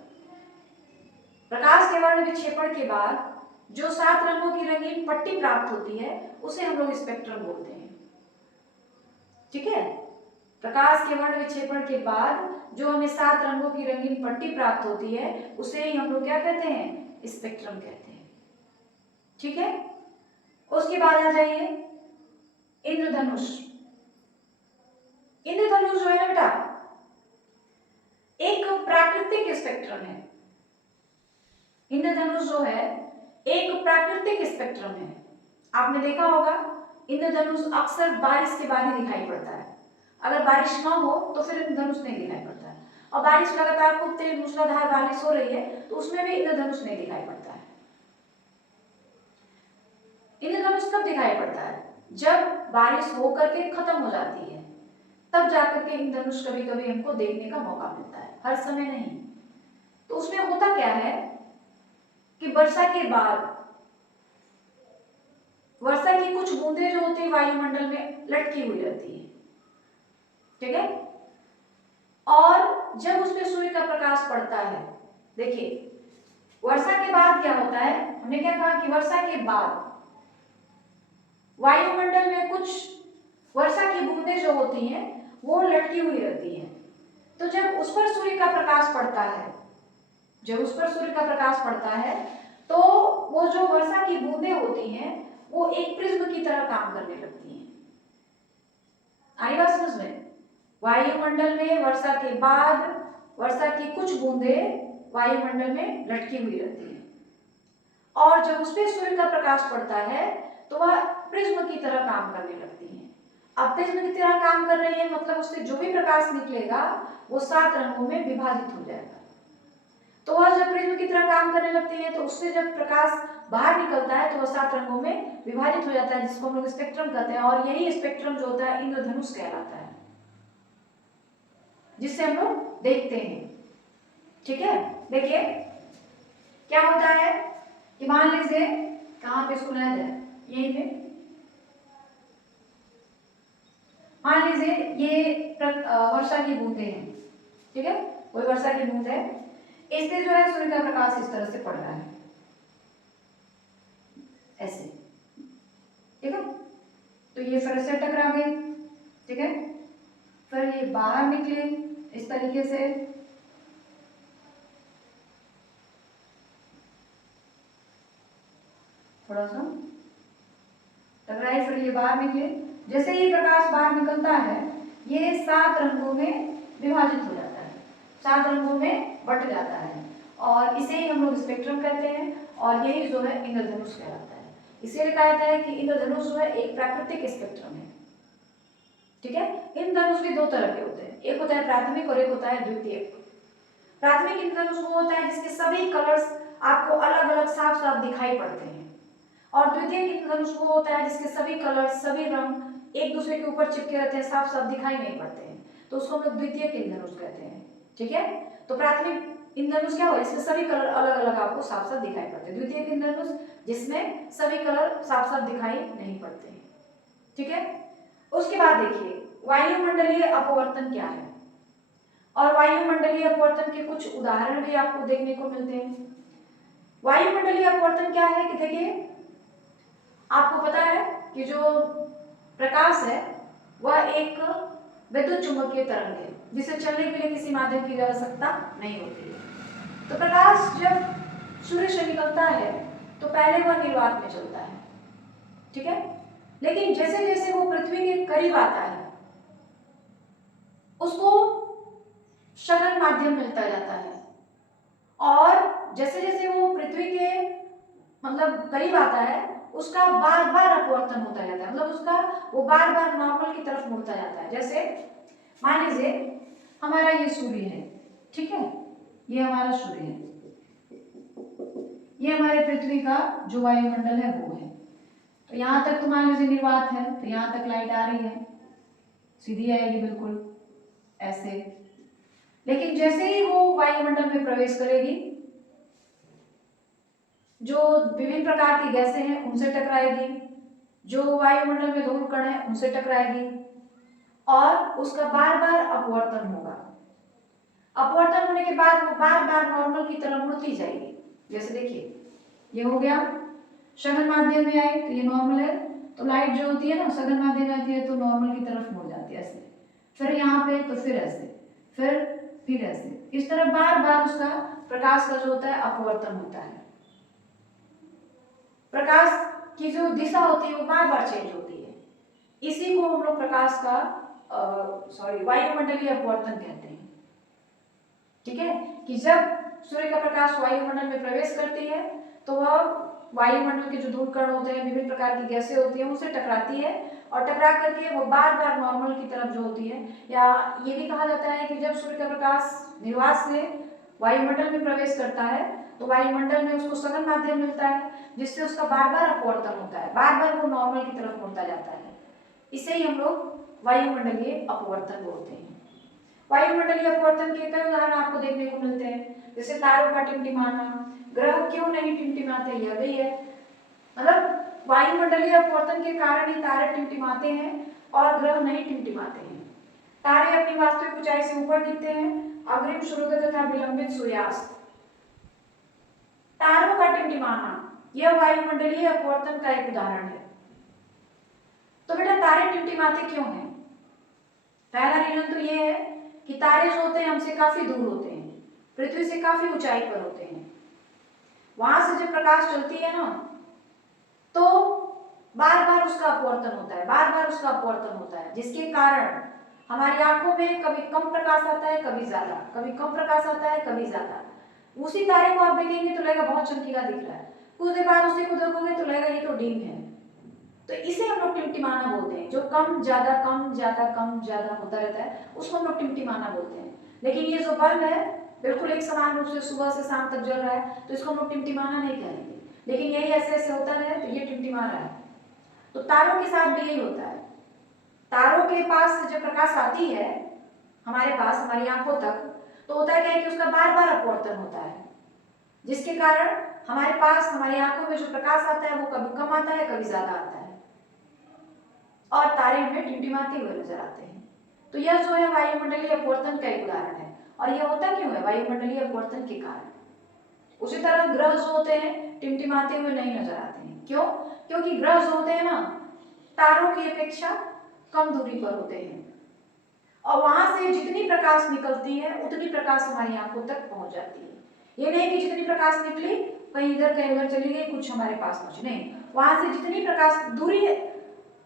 प्रकाश के वर्ण विक्षेपण के बाद जो 7 रंगों की रंगीन पट्टी प्राप्त होती है उसे हम लोग स्पेक्ट्रम बोलते हैं। ठीक है, प्रकाश के वर्ण विक्षेपण के बाद जो हमें 7 रंगों की रंगीन पट्टी प्राप्त होती है उसे ही हम लोग क्या कहते हैं? स्पेक्ट्रम कहते हैं। ठीक है, उसके बाद आ जाइए इंद्रधनुष। इंद्रधनुष जो है ना बेटा एक प्राकृतिक स्पेक्ट्रम है। इंद्रधनुष जो है एक प्राकृतिक स्पेक्ट्रम है। आपने देखा होगा इंद्रधनुष अक्सर बारिश के बाद ही दिखाई पड़ता है। अगर बारिश ना हो तो फिर इंद्रधनुष नहीं दिखाई पड़ता है, और बारिश लगातार खूब तेज मूसलाधार बारिश हो रही है तो उसमें भी इंद्रधनुष नहीं दिखाई पड़ता है। इंद्रधनुष कब दिखाई पड़ता है? जब बारिश हो करके खत्म हो जाती है, तब जाकर के इंद्रधनुष कभी कभी हमको देखने का मौका मिलता है, हर समय नहीं। तो उसमें होता क्या है कि वर्षा के बाद वर्षा की कुछ बूंदें जो होती है वायुमंडल में लटकी हुई रहती है। ठीक है, और जब उस पर सूर्य का प्रकाश पड़ता है, देखिए वर्षा के बाद क्या होता है, हमने क्या कहा कि वर्षा के बाद वायुमंडल में कुछ वर्षा की बूंदें जो होती हैं वो लटकी हुई रहती हैं। तो जब उस पर सूर्य का प्रकाश पड़ता है, जब उस पर सूर्य का प्रकाश पड़ता है तो वो जो वर्षा की बूंदें होती हैं वो एक प्रिज्म की तरह काम करने लगती हैं। आई बात समझ में? वायुमंडल में वर्षा के बाद वर्षा की कुछ बूंदें वायुमंडल में लटकी हुई रहती हैं, और जब उस पर सूर्य का प्रकाश पड़ता है तो वह प्रिज्म की तरह काम करने लगती हैं। अब प्रिज्म की तरह काम कर रही है मतलब उससे जो भी प्रकाश निकलेगा वो 7 रंगों में विभाजित हो जाएगा। तो वह जब प्रिज्म की तरह काम करने लगती है तो उससे जब प्रकाश बाहर निकलता है तो वह 7 रंगों में विभाजित हो जाता है, जिसको हम लोग स्पेक्ट्रम कहते हैं। और यही स्पेक्ट्रम जो होता है इंद्रधनुष कहलाता है, जिससे हम लोग देखते हैं। ठीक है, देखिए क्या होता है कि मान लीजिए कहां पे सुना जाए, यहीं पे मान लीजिए ये वर्षा की बूंदे हैं, ठीक है, कोई वर्षा की बूंद है, इससे जो है सूर्य का प्रकाश इस तरह से पड़ रहा है, ऐसे, ठीक है। तो ये फिर से टकरा गई, ठीक है, फिर ये बाहर निकले इस तरीके से, थोड़ा सा टकराई, फिर ये बाहर निकले। जैसे ही प्रकाश बाहर निकलता है ये 7 रंगों में विभाजित हो जाता है, 7 रंगों में बट जाता है, और इसे ही हम लोग स्पेक्ट्रम कहते हैं, और यही जो है इंद्रधनुष कहलाता है। इसीलिए कहा जाता है कि इंद्रधनुष जो है एक प्राकृतिक स्पेक्ट्रम है, ठीक है। इंद्रधनुष भी 2 तरह के होते हैं, एक होता है प्राथमिक और एक होता है द्वितीयक। प्राथमिक इंद्रधनुष वो होता है जिसके सभी कलर्स आपको अलग अलग साफ साफ दिखाई पड़ते हैं, और द्वितीयक इंद्रधनुष वो होता है जिसके सभी कलर्स, सभी रंग एक दूसरे के ऊपर चिपके रहते हैं, साफ साफ दिखाई नहीं पड़ते हैं, तो उसको हम लोग द्वितीयक इंद्रधनुष कहते हैं, ठीक है। तो प्राथमिक इंद्रधनुष क्या हुआ, इसमें सभी कलर अलग अलग आपको साफ साफ दिखाई पड़ते हैं। द्वितीयक इंद्रधनुष जिसमें सभी कलर साफ साफ दिखाई नहीं पड़ते हैं, ठीक है। उसके बाद देखिए वायुमंडलीय अपवर्तन क्या है, और वायुमंडलीय अपवर्तन के कुछ उदाहरण भी आपको देखने को मिलते हैं। वायुमंडलीय अपवर्तन क्या है कि देखिए आपको पता है कि जो प्रकाश है वह एक विद्युत चुंबकीय तरंग है जिसे चलने के लिए किसी माध्यम की आवश्यकता नहीं होती है। तो प्रकाश जब सूर्य से निकलता है तो पहले वह निर्वात में चलता है, ठीक है, लेकिन जैसे जैसे वो पृथ्वी के करीब आता है उसको सघन माध्यम मिलता जाता है, और जैसे जैसे वो पृथ्वी के मतलब करीब आता है उसका बार बार अपवर्तन होता जाता है, मतलब उसका वो बार बार नॉर्मल की तरफ मुड़ता जाता है। जैसे मान लीजिए हमारा ये सूर्य है, ठीक है, ये हमारा सूर्य है, ये हमारे पृथ्वी का जो वायुमंडल है वो है। तो यहाँ तक तो मान लीजिए निर्वात है, तो यहाँ तक लाइट आ रही है, सीधी आएगी बिल्कुल ऐसे, लेकिन जैसे ही वो वायुमंडल में प्रवेश करेगी जो विभिन्न प्रकार की गैसें हैं उनसे टकराएगी, जो वायुमंडल में धूल कण है उनसे टकराएगी, और उसका बार बार अपवर्तन होगा। अपवर्तन होने के बाद वो बार बार नॉर्मल की तरफ मुड़ती जाएगी। जैसे देखिए ये हो गया, सघन माध्यम में आए तो ये नॉर्मल है, तो लाइट जो होती है ना सघन माध्यम में आती है तो नॉर्मल की तरफ मुड़ जाती है ऐसे, फिर यहाँ पे तो फिर ऐसे, फिर ऐसे, इस तरह बार बार उसका प्रकाश का जो होता है अपवर्तन होता है। प्रकाश की जो दिशा होती है वो बार बार चेंज होती है, इसी को हम लोग प्रकाश का वायुमंडलीय अपवर्तन कहते हैं, ठीक है। कि जब सूर्य का प्रकाश वायुमंडल में प्रवेश करती है तो वह वायुमंडल के जो धूल कण होते हैं, विभिन्न प्रकार की गैसें होती हैं, उनसे टकराती है, और टकरा करके वो बार बार नॉर्मल की तरफ जो होती है, या ये भी कहा जाता है कि जब सूर्य का प्रकाश निर्वात से वायुमंडल में प्रवेश करता है तो वायुमंडल में उसको सघन माध्यम मिलता है जिससे उसका बार बार अपवर्तन होता है, बार बार वो नॉर्मल की तरफ मुड़ता जाता है। इसे ही हम लोग वायुमंडलीय अपवर्तन बोलते हैं। वायुमंडलीय अपवर्तन के कई उदाहरण आपको देखने को मिलते हैं, जैसे तारों का टिमटिमाना, ग्रह क्यों नहीं टिमटिमाते, यह भी है, मतलब वायुमंडलीय अपवर्तन के कारण ही तारे टिमटिमाते हैं और ग्रह नहीं टिमटिमाते हैं। तारे अपनी वास्तविक ऊंचाई से ऊपर दिखते हैं, अग्रिम सूर्योदय तथा विलंबित सूर्यास्त। तारों का टिमटिमाना यह वायुमंडलीय अपवर्तन का एक उदाहरण है। तो बेटा तारे टिमटिमाते क्यों हैं? पहला रीजन तो यह है कि तारे जो होते हैं हमसे काफी दूर होते हैं, पृथ्वी से काफी ऊंचाई पर होते हैं, वहां से जब प्रकाश चलती है ना तो बार बार उसका अपवर्तन होता है, बार बार उसका अपवर्तन होता है, जिसके कारण हमारी आंखों में कभी कम प्रकाश आता है, कभी ज्यादा, कभी कम प्रकाश आता है, कभी ज्यादा। उसी तारे को आप देखेंगे तो लगेगा बहुत चमकीला दिख रहा है, कुछ देर बाद उसी को देखोगे तो लगेगा ये तो डिम है। तो इसे हम लोग टिमटिमाना बोलते हैं, जो कम ज्यादा कम ज्यादा कम ज्यादा होता रहता है उसको हम लोग टिमटिमाना बोलते हैं। लेकिन ये जो बल्ब है बिल्कुल एक समान रूप से सुबह से शाम तक जल रहा है तो इसको हम लोग टिमटिमाना नहीं कहेंगे, लेकिन यही ऐसे ऐसे होता है तो ये टिमटिमा रहा है। तो तारों के साथ भी यही होता है, तारों के पास जब प्रकाश आती है हमारे पास, हमारी आंखों तक, तो होता है क्या कि उसका बार बार अपवर्तन होता है, जिसके कारण हमारे पास हमारी आंखों में जो प्रकाश आता है वो कभी कम आता है, कभी ज्यादा आता है। और तारे हमें टिमटिमाते हुए नजर आते हैं। तो यह जो है वायुमंडलीय अपवर्तन का एक उदाहरण है। और यह होता क्यों है? वायुमंडलीय अपवर्तन के कारण। उसी तरह ग्रह जो होते हैं टिमटिमाते हुए नहीं नजर आते हैं। क्यों? क्योंकि ग्रह जो होते हैं ना तारों की अपेक्षा कम दूरी पर होते हैं और वहां से जितनी प्रकाश निकलती है उतनी प्रकाश हमारी आंखों तक पहुंच जाती है। ये नहीं कि जितनी प्रकाश निकली कहीं इधर कहीं उधर चली गई कुछ हमारे पास पहुंची, नहीं, वहां से जितनी प्रकाश दूरी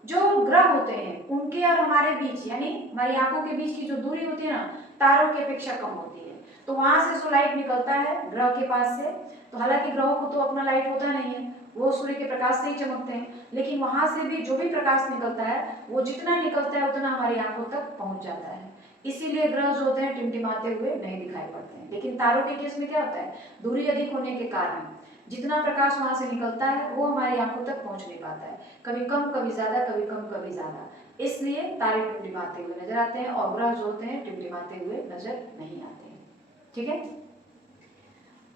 जो ग्रह होते हैं उनके और हमारे बीच यानी हमारी आंखों के बीच की जो दूरी होती है ना तारों की अपेक्षा कम होती है। तो वहां से जो लाइट निकलता है ग्रह के पास से, तो हालांकि ग्रहों को तो अपना लाइट होता नहीं है, वो सूर्य के प्रकाश से ही चमकते हैं, लेकिन वहां से भी जो भी प्रकाश निकलता है वो जितना निकलता है उतना हमारी आंखों तक पहुंच जाता है। इसीलिए ग्रह जो होते हैं टिमटिमाते हुए नहीं दिखाई पड़ते हैं। लेकिन तारों के केस में क्या होता है? दूरी अधिक होने के कारण जितना प्रकाश वहां से निकलता है वो हमारी आंखों तक पहुंच नहीं पाता है, कभी कम कभी ज्यादा, कभी कम कभी ज्यादा। इसलिए तारे टिमटिमाते हुए नजर आते हैं और ग्रह जो होते हैं टिमटिमाते हुए नजर नहीं आते हैं। ठीक है।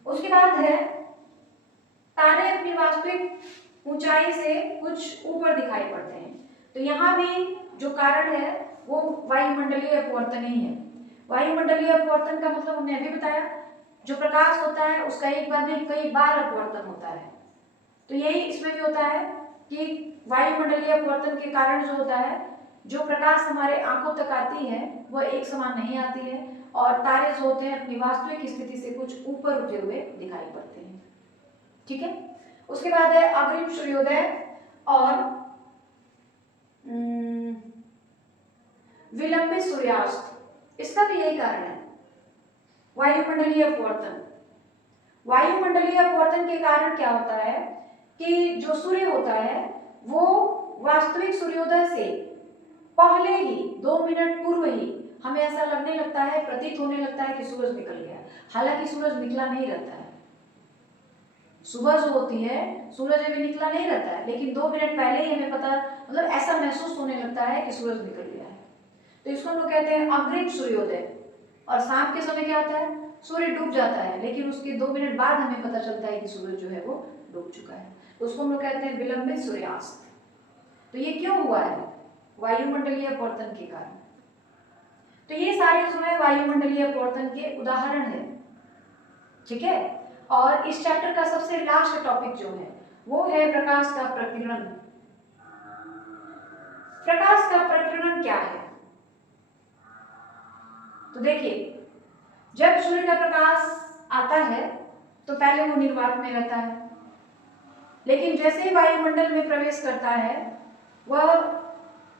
उसके बाद है तारे अपनी वास्तविक ऊंचाई से कुछ ऊपर दिखाई पड़ते हैं। तो यहाँ भी जो कारण है वो वायुमंडलीय अपवर्तन ही है। वायुमंडलीय अपवर्तन का मतलब हमने अभी बताया, जो प्रकाश होता है उसका एक बार नहीं कई बार अपवर्तन होता है। तो यही इसमें भी होता है कि वायुमंडलीय अपवर्तन के कारण जो होता है जो प्रकाश हमारे आंखों तक आती है वह एक समान नहीं आती है और तारे जो होते हैं अपनी वास्तविक स्थिति से कुछ ऊपर उठे हुए दिखाई पड़ते हैं। ठीक है। उसके बाद है अग्रिम सूर्योदय और विलंबित सूर्यास्त। इसका भी यही कारण है वायुमंडलीय अपवर्तन। वायुमंडलीय अपवर्तन के कारण क्या होता है कि जो सूर्य होता है वो वास्तविक सूर्योदय से पहले ही 2 मिनट पूर्व ही हमें ऐसा लगने लगता है, प्रतीत होने लगता है कि सूरज निकल गया, हालांकि सूरज निकला नहीं रहता है। सुबह जो होती है सूरज अभी निकला नहीं रहता है, लेकिन 2 मिनट पहले ही हमें पता मतलब ऐसा महसूस होने लगता है कि सूरज निकल गया है। तो इसको हम लोग कहते हैं अग्रिम सूर्योदय। और शाम के समय क्या होता है? सूर्य डूब जाता है, लेकिन उसके 2 मिनट बाद हमें पता चलता है कि सूरज जो है वो डूब चुका है। तो उसको हम लोग कहते हैं विलंबित सूर्यास्त। तो ये क्यों हुआ है? वायुमंडलीय अपवर्तन के कारण। तो ये सारे जो है वायुमंडलीय अपवर्तन के उदाहरण है। ठीक है। और इस चैप्टर का सबसे लास्ट टॉपिक जो है वो है प्रकाश का प्रकीर्णन। प्रकाश का प्रकीर्णन क्या है? तो देखिए, जब सूर्य का प्रकाश आता है तो पहले वो निर्वात में रहता है, लेकिन जैसे ही वायुमंडल में प्रवेश करता है वह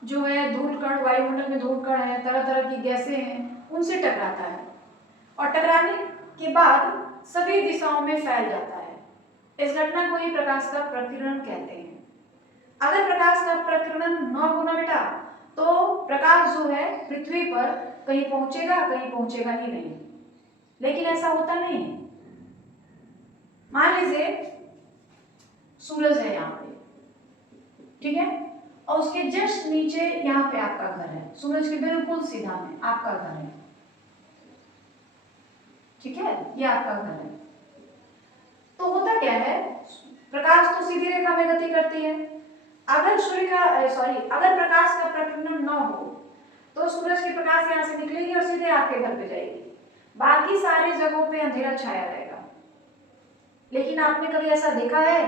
जो है धूल कण, वायुमंडल में धूल कण है, तरह तरह की गैसें हैं, उनसे टकराता है और टकराने के बाद सभी दिशाओं में फैल जाता है। इस घटना को ही प्रकाश का प्रकीर्णन कहते हैं। अगर प्रकाश का प्रकीर्णन न होना बेटा तो प्रकाश जो है पृथ्वी पर कहीं पहुंचेगा ही नहीं। लेकिन ऐसा होता नहीं है। मान लीजिए सूरज है यहाँ पे, ठीक है, और उसके जस्ट नीचे यहाँ पे आपका घर है, सूरज के बिल्कुल सीधा में आपका घर है। ठीक है, ये आपका घर है। तो होता क्या है, प्रकाश तो सीधी रेखा में गति करती है। अगर अगर प्रकाश का प्रकीर्णन न हो तो सूरज की प्रकाश यहाँ से निकलेगी और सीधे आपके घर पे जाएगी, बाकी सारे जगहों पे अंधेरा छाया रहेगा। लेकिन आपने कभी ऐसा देखा है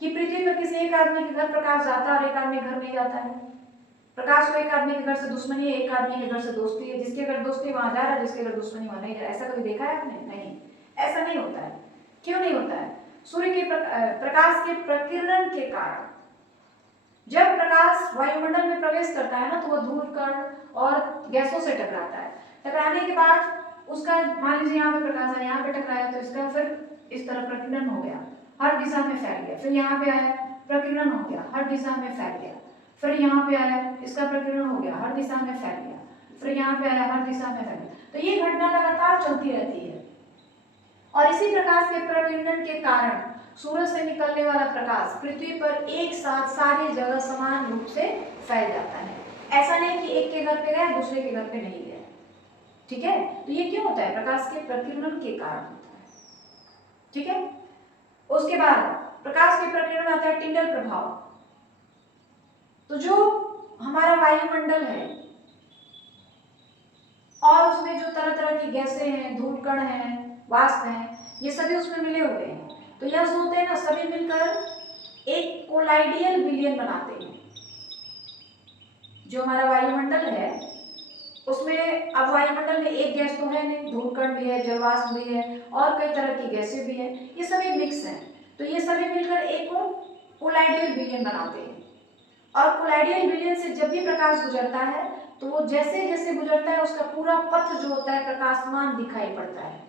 कि पृथ्वी पर किसी एक आदमी के घर प्रकाश जाता है और एक आदमी घर नहीं जाता है? प्रकाश को एक आदमी के घर से दुश्मनी है, एक आदमी के घर से दोस्ती है, जिसके घर दोस्ती वहां जा रहा है, जिसके घर दुश्मनी वहां नहीं जा रहा है। ऐसा कभी देखा है आपने? नहीं, ऐसा नहीं होता है। क्यों नहीं होता है? सूर्य के प्रकाश के प्रकीर्णन के कारण जब प्रकाश वायुमंडल में प्रवेश करता है ना तो वह धूल कण और गैसों से टकराता है। टकराने के बाद उसका मान लीजिए यहाँ पे प्रकाश है, यहाँ पे टकराया तो इसका फिर इस तरह प्रकीर्णन हो गया, हर दिशा में फैल गया। फिर यहाँ पे आया, प्रकीर्णन हो गया, हर दिशा में फैल गया। फिर यहाँ पे आया, इसका प्रकीर्णन हो गया, हर दिशा में फैल गया। फिर यहाँ पे आया, हर दिशा में फैल गया। तो ये घटना लगातार चलती रहती है और इसी प्रकाश के प्रकीर्णन के कारण सूरज से निकलने वाला प्रकाश पृथ्वी पर एक साथ सारी जगह समान रूप से फैल जाता है। ऐसा नहीं कि एक के घर पे गया दूसरे के घर पे नहीं गया। ठीक है, तो ये क्यों होता है? प्रकाश के प्रकीर्णन के कारण होता है। ठीक है, उसके बाद प्रकाश के प्रकीर्णन आता है टिंडल प्रभाव। तो जो हमारा वायुमंडल है और उसमें जो तरह तरह की गैसें हैं, धूल कण हैं, वाष्प हैं, ये सभी उसमें मिले हुए हैं। तो यह जो होते हैं ना, सभी मिलकर एक कोलाइडियल विलयन बनाते हैं। जो हमारा वायुमंडल है उसमें, अब वायुमंडल में एक गैस तो है नहीं, धूल कण भी है, जलवाष्प भी है और कई तरह की गैसें भी हैं, ये सभी मिक्स हैं। तो ये सभी मिलकर एक कोलाइडियल विलयन बनाते हैं। और कोलाइडियल विलयन से जब भी प्रकाश गुजरता है तो वो जैसे जैसे गुजरता है उसका पूरा पथ जो होता है प्रकाशमान दिखाई पड़ता है।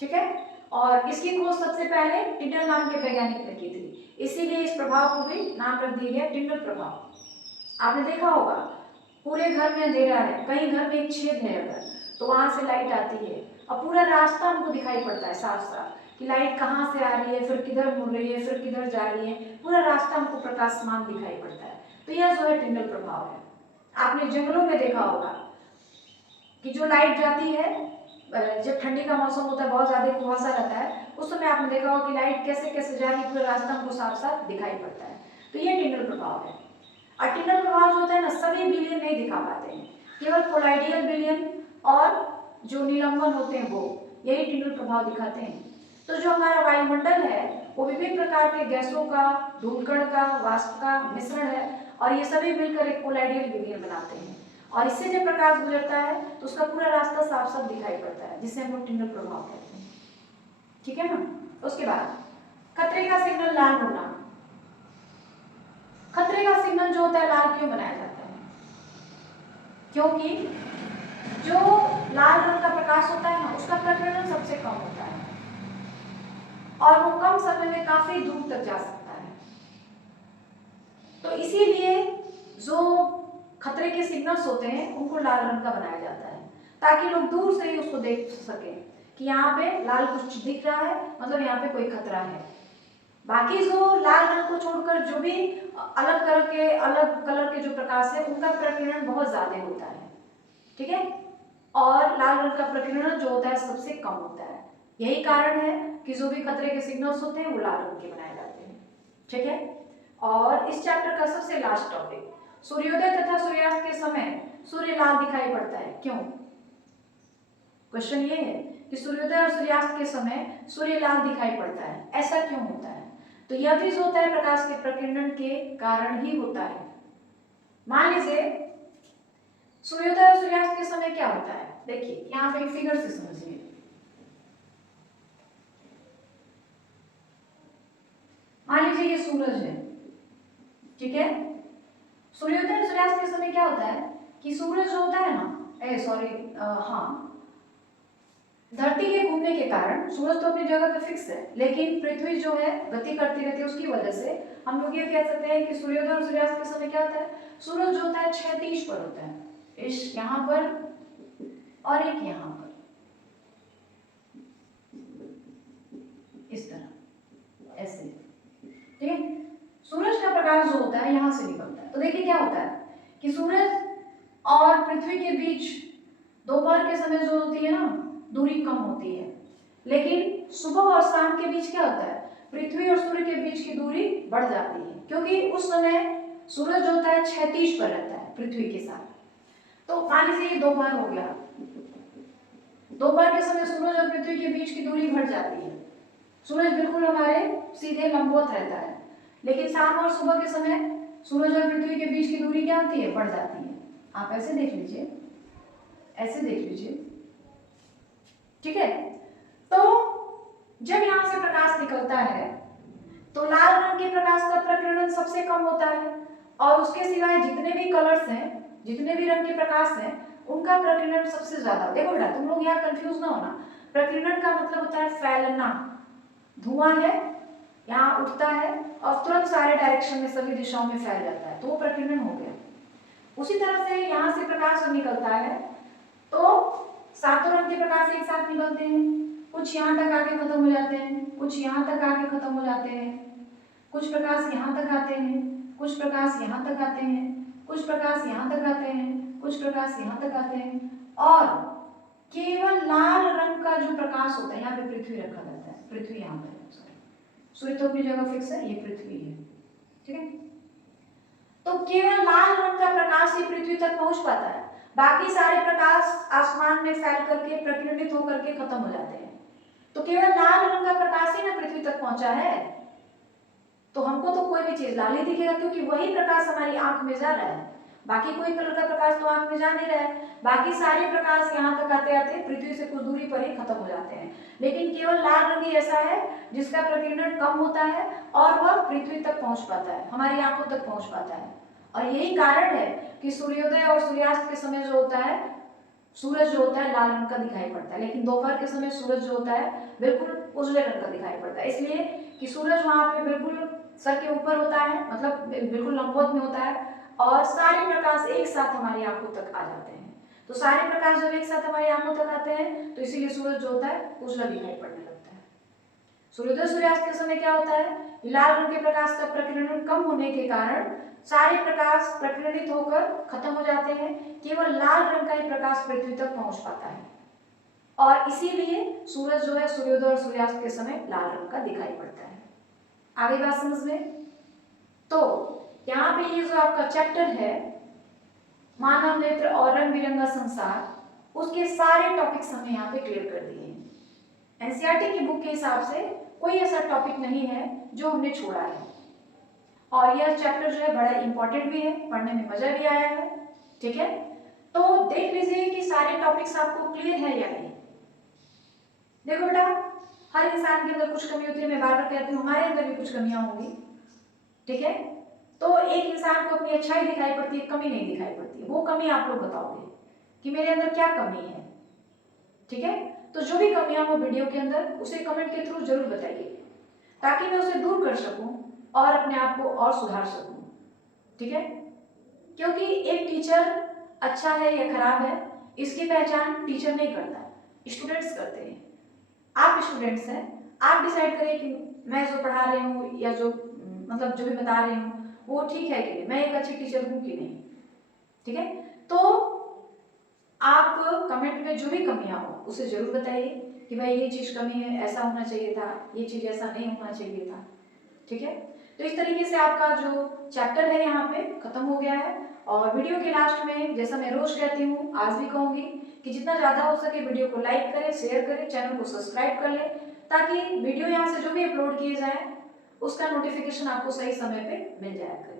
ठीक है, और इसकी खोज सबसे पहले टिंडल नाम के वैज्ञानिक ने की थी, इसीलिए इस प्रभाव को भी नाम रख दिया गया टिंडल प्रभाव। आपने देखा होगा पूरे घर में अंधेरा है, कहीं घर में एक छेद है अगर, तो वहां से लाइट आती है और पूरा रास्ता हमको दिखाई पड़ता है साफ साफ कि लाइट कहाँ से आ रही है, फिर किधर मुड़ रही है, फिर किधर जा रही है, पूरा रास्ता हमको प्रकाशमान दिखाई पड़ता है। तो यह जो है टिंडल प्रभाव है। आपने जंगलों में देखा होगा कि जो लाइट जाती है, जब ठंडी का मौसम होता है, बहुत ज्यादा कुहासा रहता है, उस समय आपने देखा होगा कि लाइट कैसे कैसे जा रही है, पूरा रास्ता हमको साफ साफ दिखाई पड़ता है। तो ये टिंडल प्रभाव है। और टिंडल प्रभाव जो होता है ना, सभी विलयन नहीं दिखा पाते हैं, केवल कोलाइडियल विलयन और जो निलंबन होते हैं वो, यही टिंडल प्रभाव दिखाते हैं। तो जो हमारा वायुमंडल है वो विभिन्न प्रकार के गैसों का, धूलकण का, वाष्प का मिश्रण है और ये सभी मिलकर एक कोलाइडियल विलयन बनाते हैं। और इससे जब प्रकाश गुजरता है तो उसका पूरा रास्ता साफ साफ दिखाई पड़ता है, जिसे हम लोग टिंडल प्रभाव कहते हैं। ठीक है ना। उसके बाद खतरे का सिग्नल लाल होना। खतरे का सिग्नल जो होता है लाल क्यों बनाया जाता है? क्योंकि जो लाल रंग का प्रकाश होता है ना, उसका प्रकीर्णन सबसे कम होता है और वो कम समय में काफी दूर तक जा सकता है। तो इसीलिए जो खतरे के सिग्नल्स होते हैं उनको लाल रंग का बनाया जाता है, ताकि लोग दूर से ही उसको देख सके कि यहाँ पे लाल कुछ दिख रहा है, मतलब यहाँ पे कोई खतरा है। बाकी जो लाल रंग को छोड़कर जो भी अलग कलर के जो प्रकाश है उनका प्रकीर्णन बहुत ज्यादा होता है। ठीक है, और लाल रंग का प्रकीर्णन जो होता है सबसे कम होता है। यही कारण है कि जो भी खतरे के सिग्नल्स होते हैं वो लाल रंग के बनाए जाते हैं। ठीक है, और इस चैप्टर का सबसे लास्ट टॉपिक, सूर्योदय तथा सूर्यास्त के समय सूर्य लाल दिखाई पड़ता है, क्यों? क्वेश्चन ये है कि सूर्योदय और सूर्यास्त के समय सूर्य लाल दिखाई पड़ता है, ऐसा क्यों होता है? तो यह भी जो होता है प्रकाश के प्रकीर्णन के कारण ही होता है। मान लीजिए सूर्योदय और सूर्यास्त के समय क्या होता है, देखिए यहाँ पे एक फिगर से समझिए। मान लीजिए ये सूरज है, ठीक है। सूर्योदय और सूर्यास्त के समय क्या होता है कि सूरज जो होता है ना, धरती के घूमने के कारण सूरज तो अपनी जगह पे फिक्स है, लेकिन पृथ्वी जो है गति करती रहती है, उसकी वजह से हम लोग ये कह सकते हैं कि सूर्योदय और सूर्यास्त के समय क्या होता है, सूरज जो होता है क्षैतिज पर होता है, इस यहाँ पर और एक यहाँ पर, इस तरह ऐसे। ठीक है, सूरज का प्रकाश जो होता है यहाँ से निकलता है। तो देखिए क्या होता है कि सूरज और पृथ्वी के बीच दोपहर के समय जो होती है ना, दूरी कम होती है, लेकिन सुबह और शाम के बीच क्या होता है, पृथ्वी और सूर्य के बीच की दूरी बढ़ जाती है, क्योंकि उस समय सूरज जो होता है क्षैतिज पर रहता है पृथ्वी के साथ। तो मान लीजिए ये दोपहर हो गया, दोपहर के समय सूरज और पृथ्वी के बीच की दूरी घट जाती है, सूरज बिल्कुल हमारे सीधे लंबवत रहता है, लेकिन शाम और सुबह के समय सूरज और पृथ्वी के बीच की दूरी क्या होती है, बढ़ जाती है। आप ऐसे देख लीजिए, ऐसे देख लीजिए। ठीक है, तो जब यहां से प्रकाश निकलता है तो लाल रंग के प्रकाश का प्रकीर्णन सबसे कम होता है और उसके सिवाय जितने भी कलर्स हैं, जितने भी रंग के प्रकाश हैं, उनका प्रकीर्णन सबसे ज्यादा। देखो बेटा, तुम लोग यहाँ कंफ्यूज ना होना, प्रकीर्णन का मतलब होता है फैलना। धुआं है, यहाँ उठता है और तुरंत सारे डायरेक्शन में, सभी दिशाओं में फैल जाता है, तो वो प्रकीर्णन हो गया। उसी तरह से यहाँ से प्रकाश जब निकलता है तो सातों रंग के प्रकाश एक साथ निकलते हैं, कुछ यहाँ तक आके खत्म हो जाते हैं, कुछ यहाँ तक आके खत्म हो जाते हैं, कुछ प्रकाश यहाँ तक आते हैं, कुछ प्रकाश यहाँ तक आते हैं, कुछ प्रकाश यहाँ तक आते हैं, कुछ प्रकाश यहाँ तक आते हैं, और केवल लाल रंग का जो प्रकाश होता है, यहाँ पे पृथ्वी रखा जाता है, पृथ्वी यहाँ पर, सूर्य तो अपनी जगह फिक्स है, ये पृथ्वी है। ठीक है, तो केवल लाल रंग का प्रकाश ही पृथ्वी तक पहुंच पाता है, बाकी सारे प्रकाश आसमान में फैल करके प्रकिरणित होकर के खत्म हो जाते हैं। तो केवल लाल रंग का प्रकाश ही ना पृथ्वी तक पहुंचा है, तो हमको तो कोई भी चीज लाल ही दिखेगा, क्योंकि वही प्रकाश हमारी आंख में जा रहा है, बाकी कोई कलर का प्रकाश तो आंख में जा नहीं रहा है। बाकी सारे प्रकाश यहाँ तक आते आते पृथ्वी से कुछ दूरी पर ही खत्म हो जाते हैं, लेकिन केवल लाल रंग ही ऐसा है जिसका प्रकीर्णन कम होता है और वह पृथ्वी तक पहुंच पाता है, हमारी आंखों तक पहुंच पाता है। और यही कारण है कि सूर्योदय और सूर्यास्त के समय जो होता है, सूरज जो होता है लाल रंग का दिखाई पड़ता है, लेकिन दोपहर के समय सूरज जो होता है बिल्कुल उजले रंग का दिखाई पड़ता है, इसलिए कि सूरज वहां पे बिल्कुल सर के ऊपर होता है, मतलब बिल्कुल लंबवत में होता है, और सारे प्रकाश एक साथ हमारी आंखों तक आ जाते हैं। तो सारे प्रकाश जब एक साथ हमारी आंखों तक आते हैं तो इसीलिए सूरज जो होता है उजला दिखाई पड़ने लगता है। सूर्योदय सूर्यास्त के समय क्या होता है, लाल रंग के प्रकाश का प्रकीर्णन कम होने के कारण सारे प्रकाश प्रकीर्णित होकर खत्म हो जाते हैं, केवल लाल रंग का ही प्रकाश पृथ्वी तक पहुंच पाता है, और इसीलिए सूरज जो है सूर्योदय और सूर्यास्त के समय लाल रंग का दिखाई पड़ता है। आगे बात समझ में? तो यहाँ पे ये जो आपका चैप्टर है मानव नेत्र और रंग बिरंगा संसार, उसके सारे टॉपिक्स हमने यहाँ पे क्लियर कर दिए हैं। एनसीईआरटी की बुक के हिसाब से कोई ऐसा टॉपिक नहीं है जो हमने छोड़ा है, और यह चैप्टर जो है बड़ा इंपॉर्टेंट भी है, पढ़ने में मजा भी आया है। ठीक है, तो देख लीजिए कि सारे टॉपिक्स आपको क्लियर है या नहीं। देखो बेटा, हर इंसान के अंदर कुछ कमी होती है, मैं बार बार कहती हूँ हमारे अंदर भी कुछ कमियां होंगी। ठीक है, तो एक इंसान को अपनी अच्छाई दिखाई पड़ती है, कमी नहीं दिखाई पड़ती है, वो कमी आप लोग बताओगे कि मेरे अंदर क्या कमी है। ठीक है, तो जो भी कमियां हो वीडियो के अंदर उसे कमेंट के थ्रू जरूर बताइए, ताकि मैं उसे दूर कर सकूं और अपने आप को और सुधार सकूं। ठीक है, क्योंकि एक टीचर अच्छा है या खराब है इसकी पहचान टीचर नहीं करता, स्टूडेंट्स करते हैं। आप स्टूडेंट्स हैं, आप डिसाइड करिए कि मैं जो पढ़ा रही हूँ या जो मतलब जो भी बता रही हूँ वो ठीक है कि नहीं, मैं एक अच्छी टीचर हूँ कि नहीं। ठीक है, तो आप कमेंट में जो भी कमियां हो उसे जरूर बताइए कि भाई ये चीज कमी है, ऐसा होना चाहिए था, ये चीज ऐसा नहीं होना चाहिए था। ठीक है, तो इस तरीके से आपका जो चैप्टर है यहाँ पे खत्म हो गया है। और वीडियो के लास्ट में जैसा मैं रोज कहती हूँ आज भी कहूंगी कि जितना ज्यादा हो सके वीडियो को लाइक करें, शेयर करें, चैनल को सब्सक्राइब कर लें, ताकि वीडियो यहाँ से जो भी अपलोड किए जाए उसका नोटिफिकेशन आपको सही समय पे मिल जाएगा।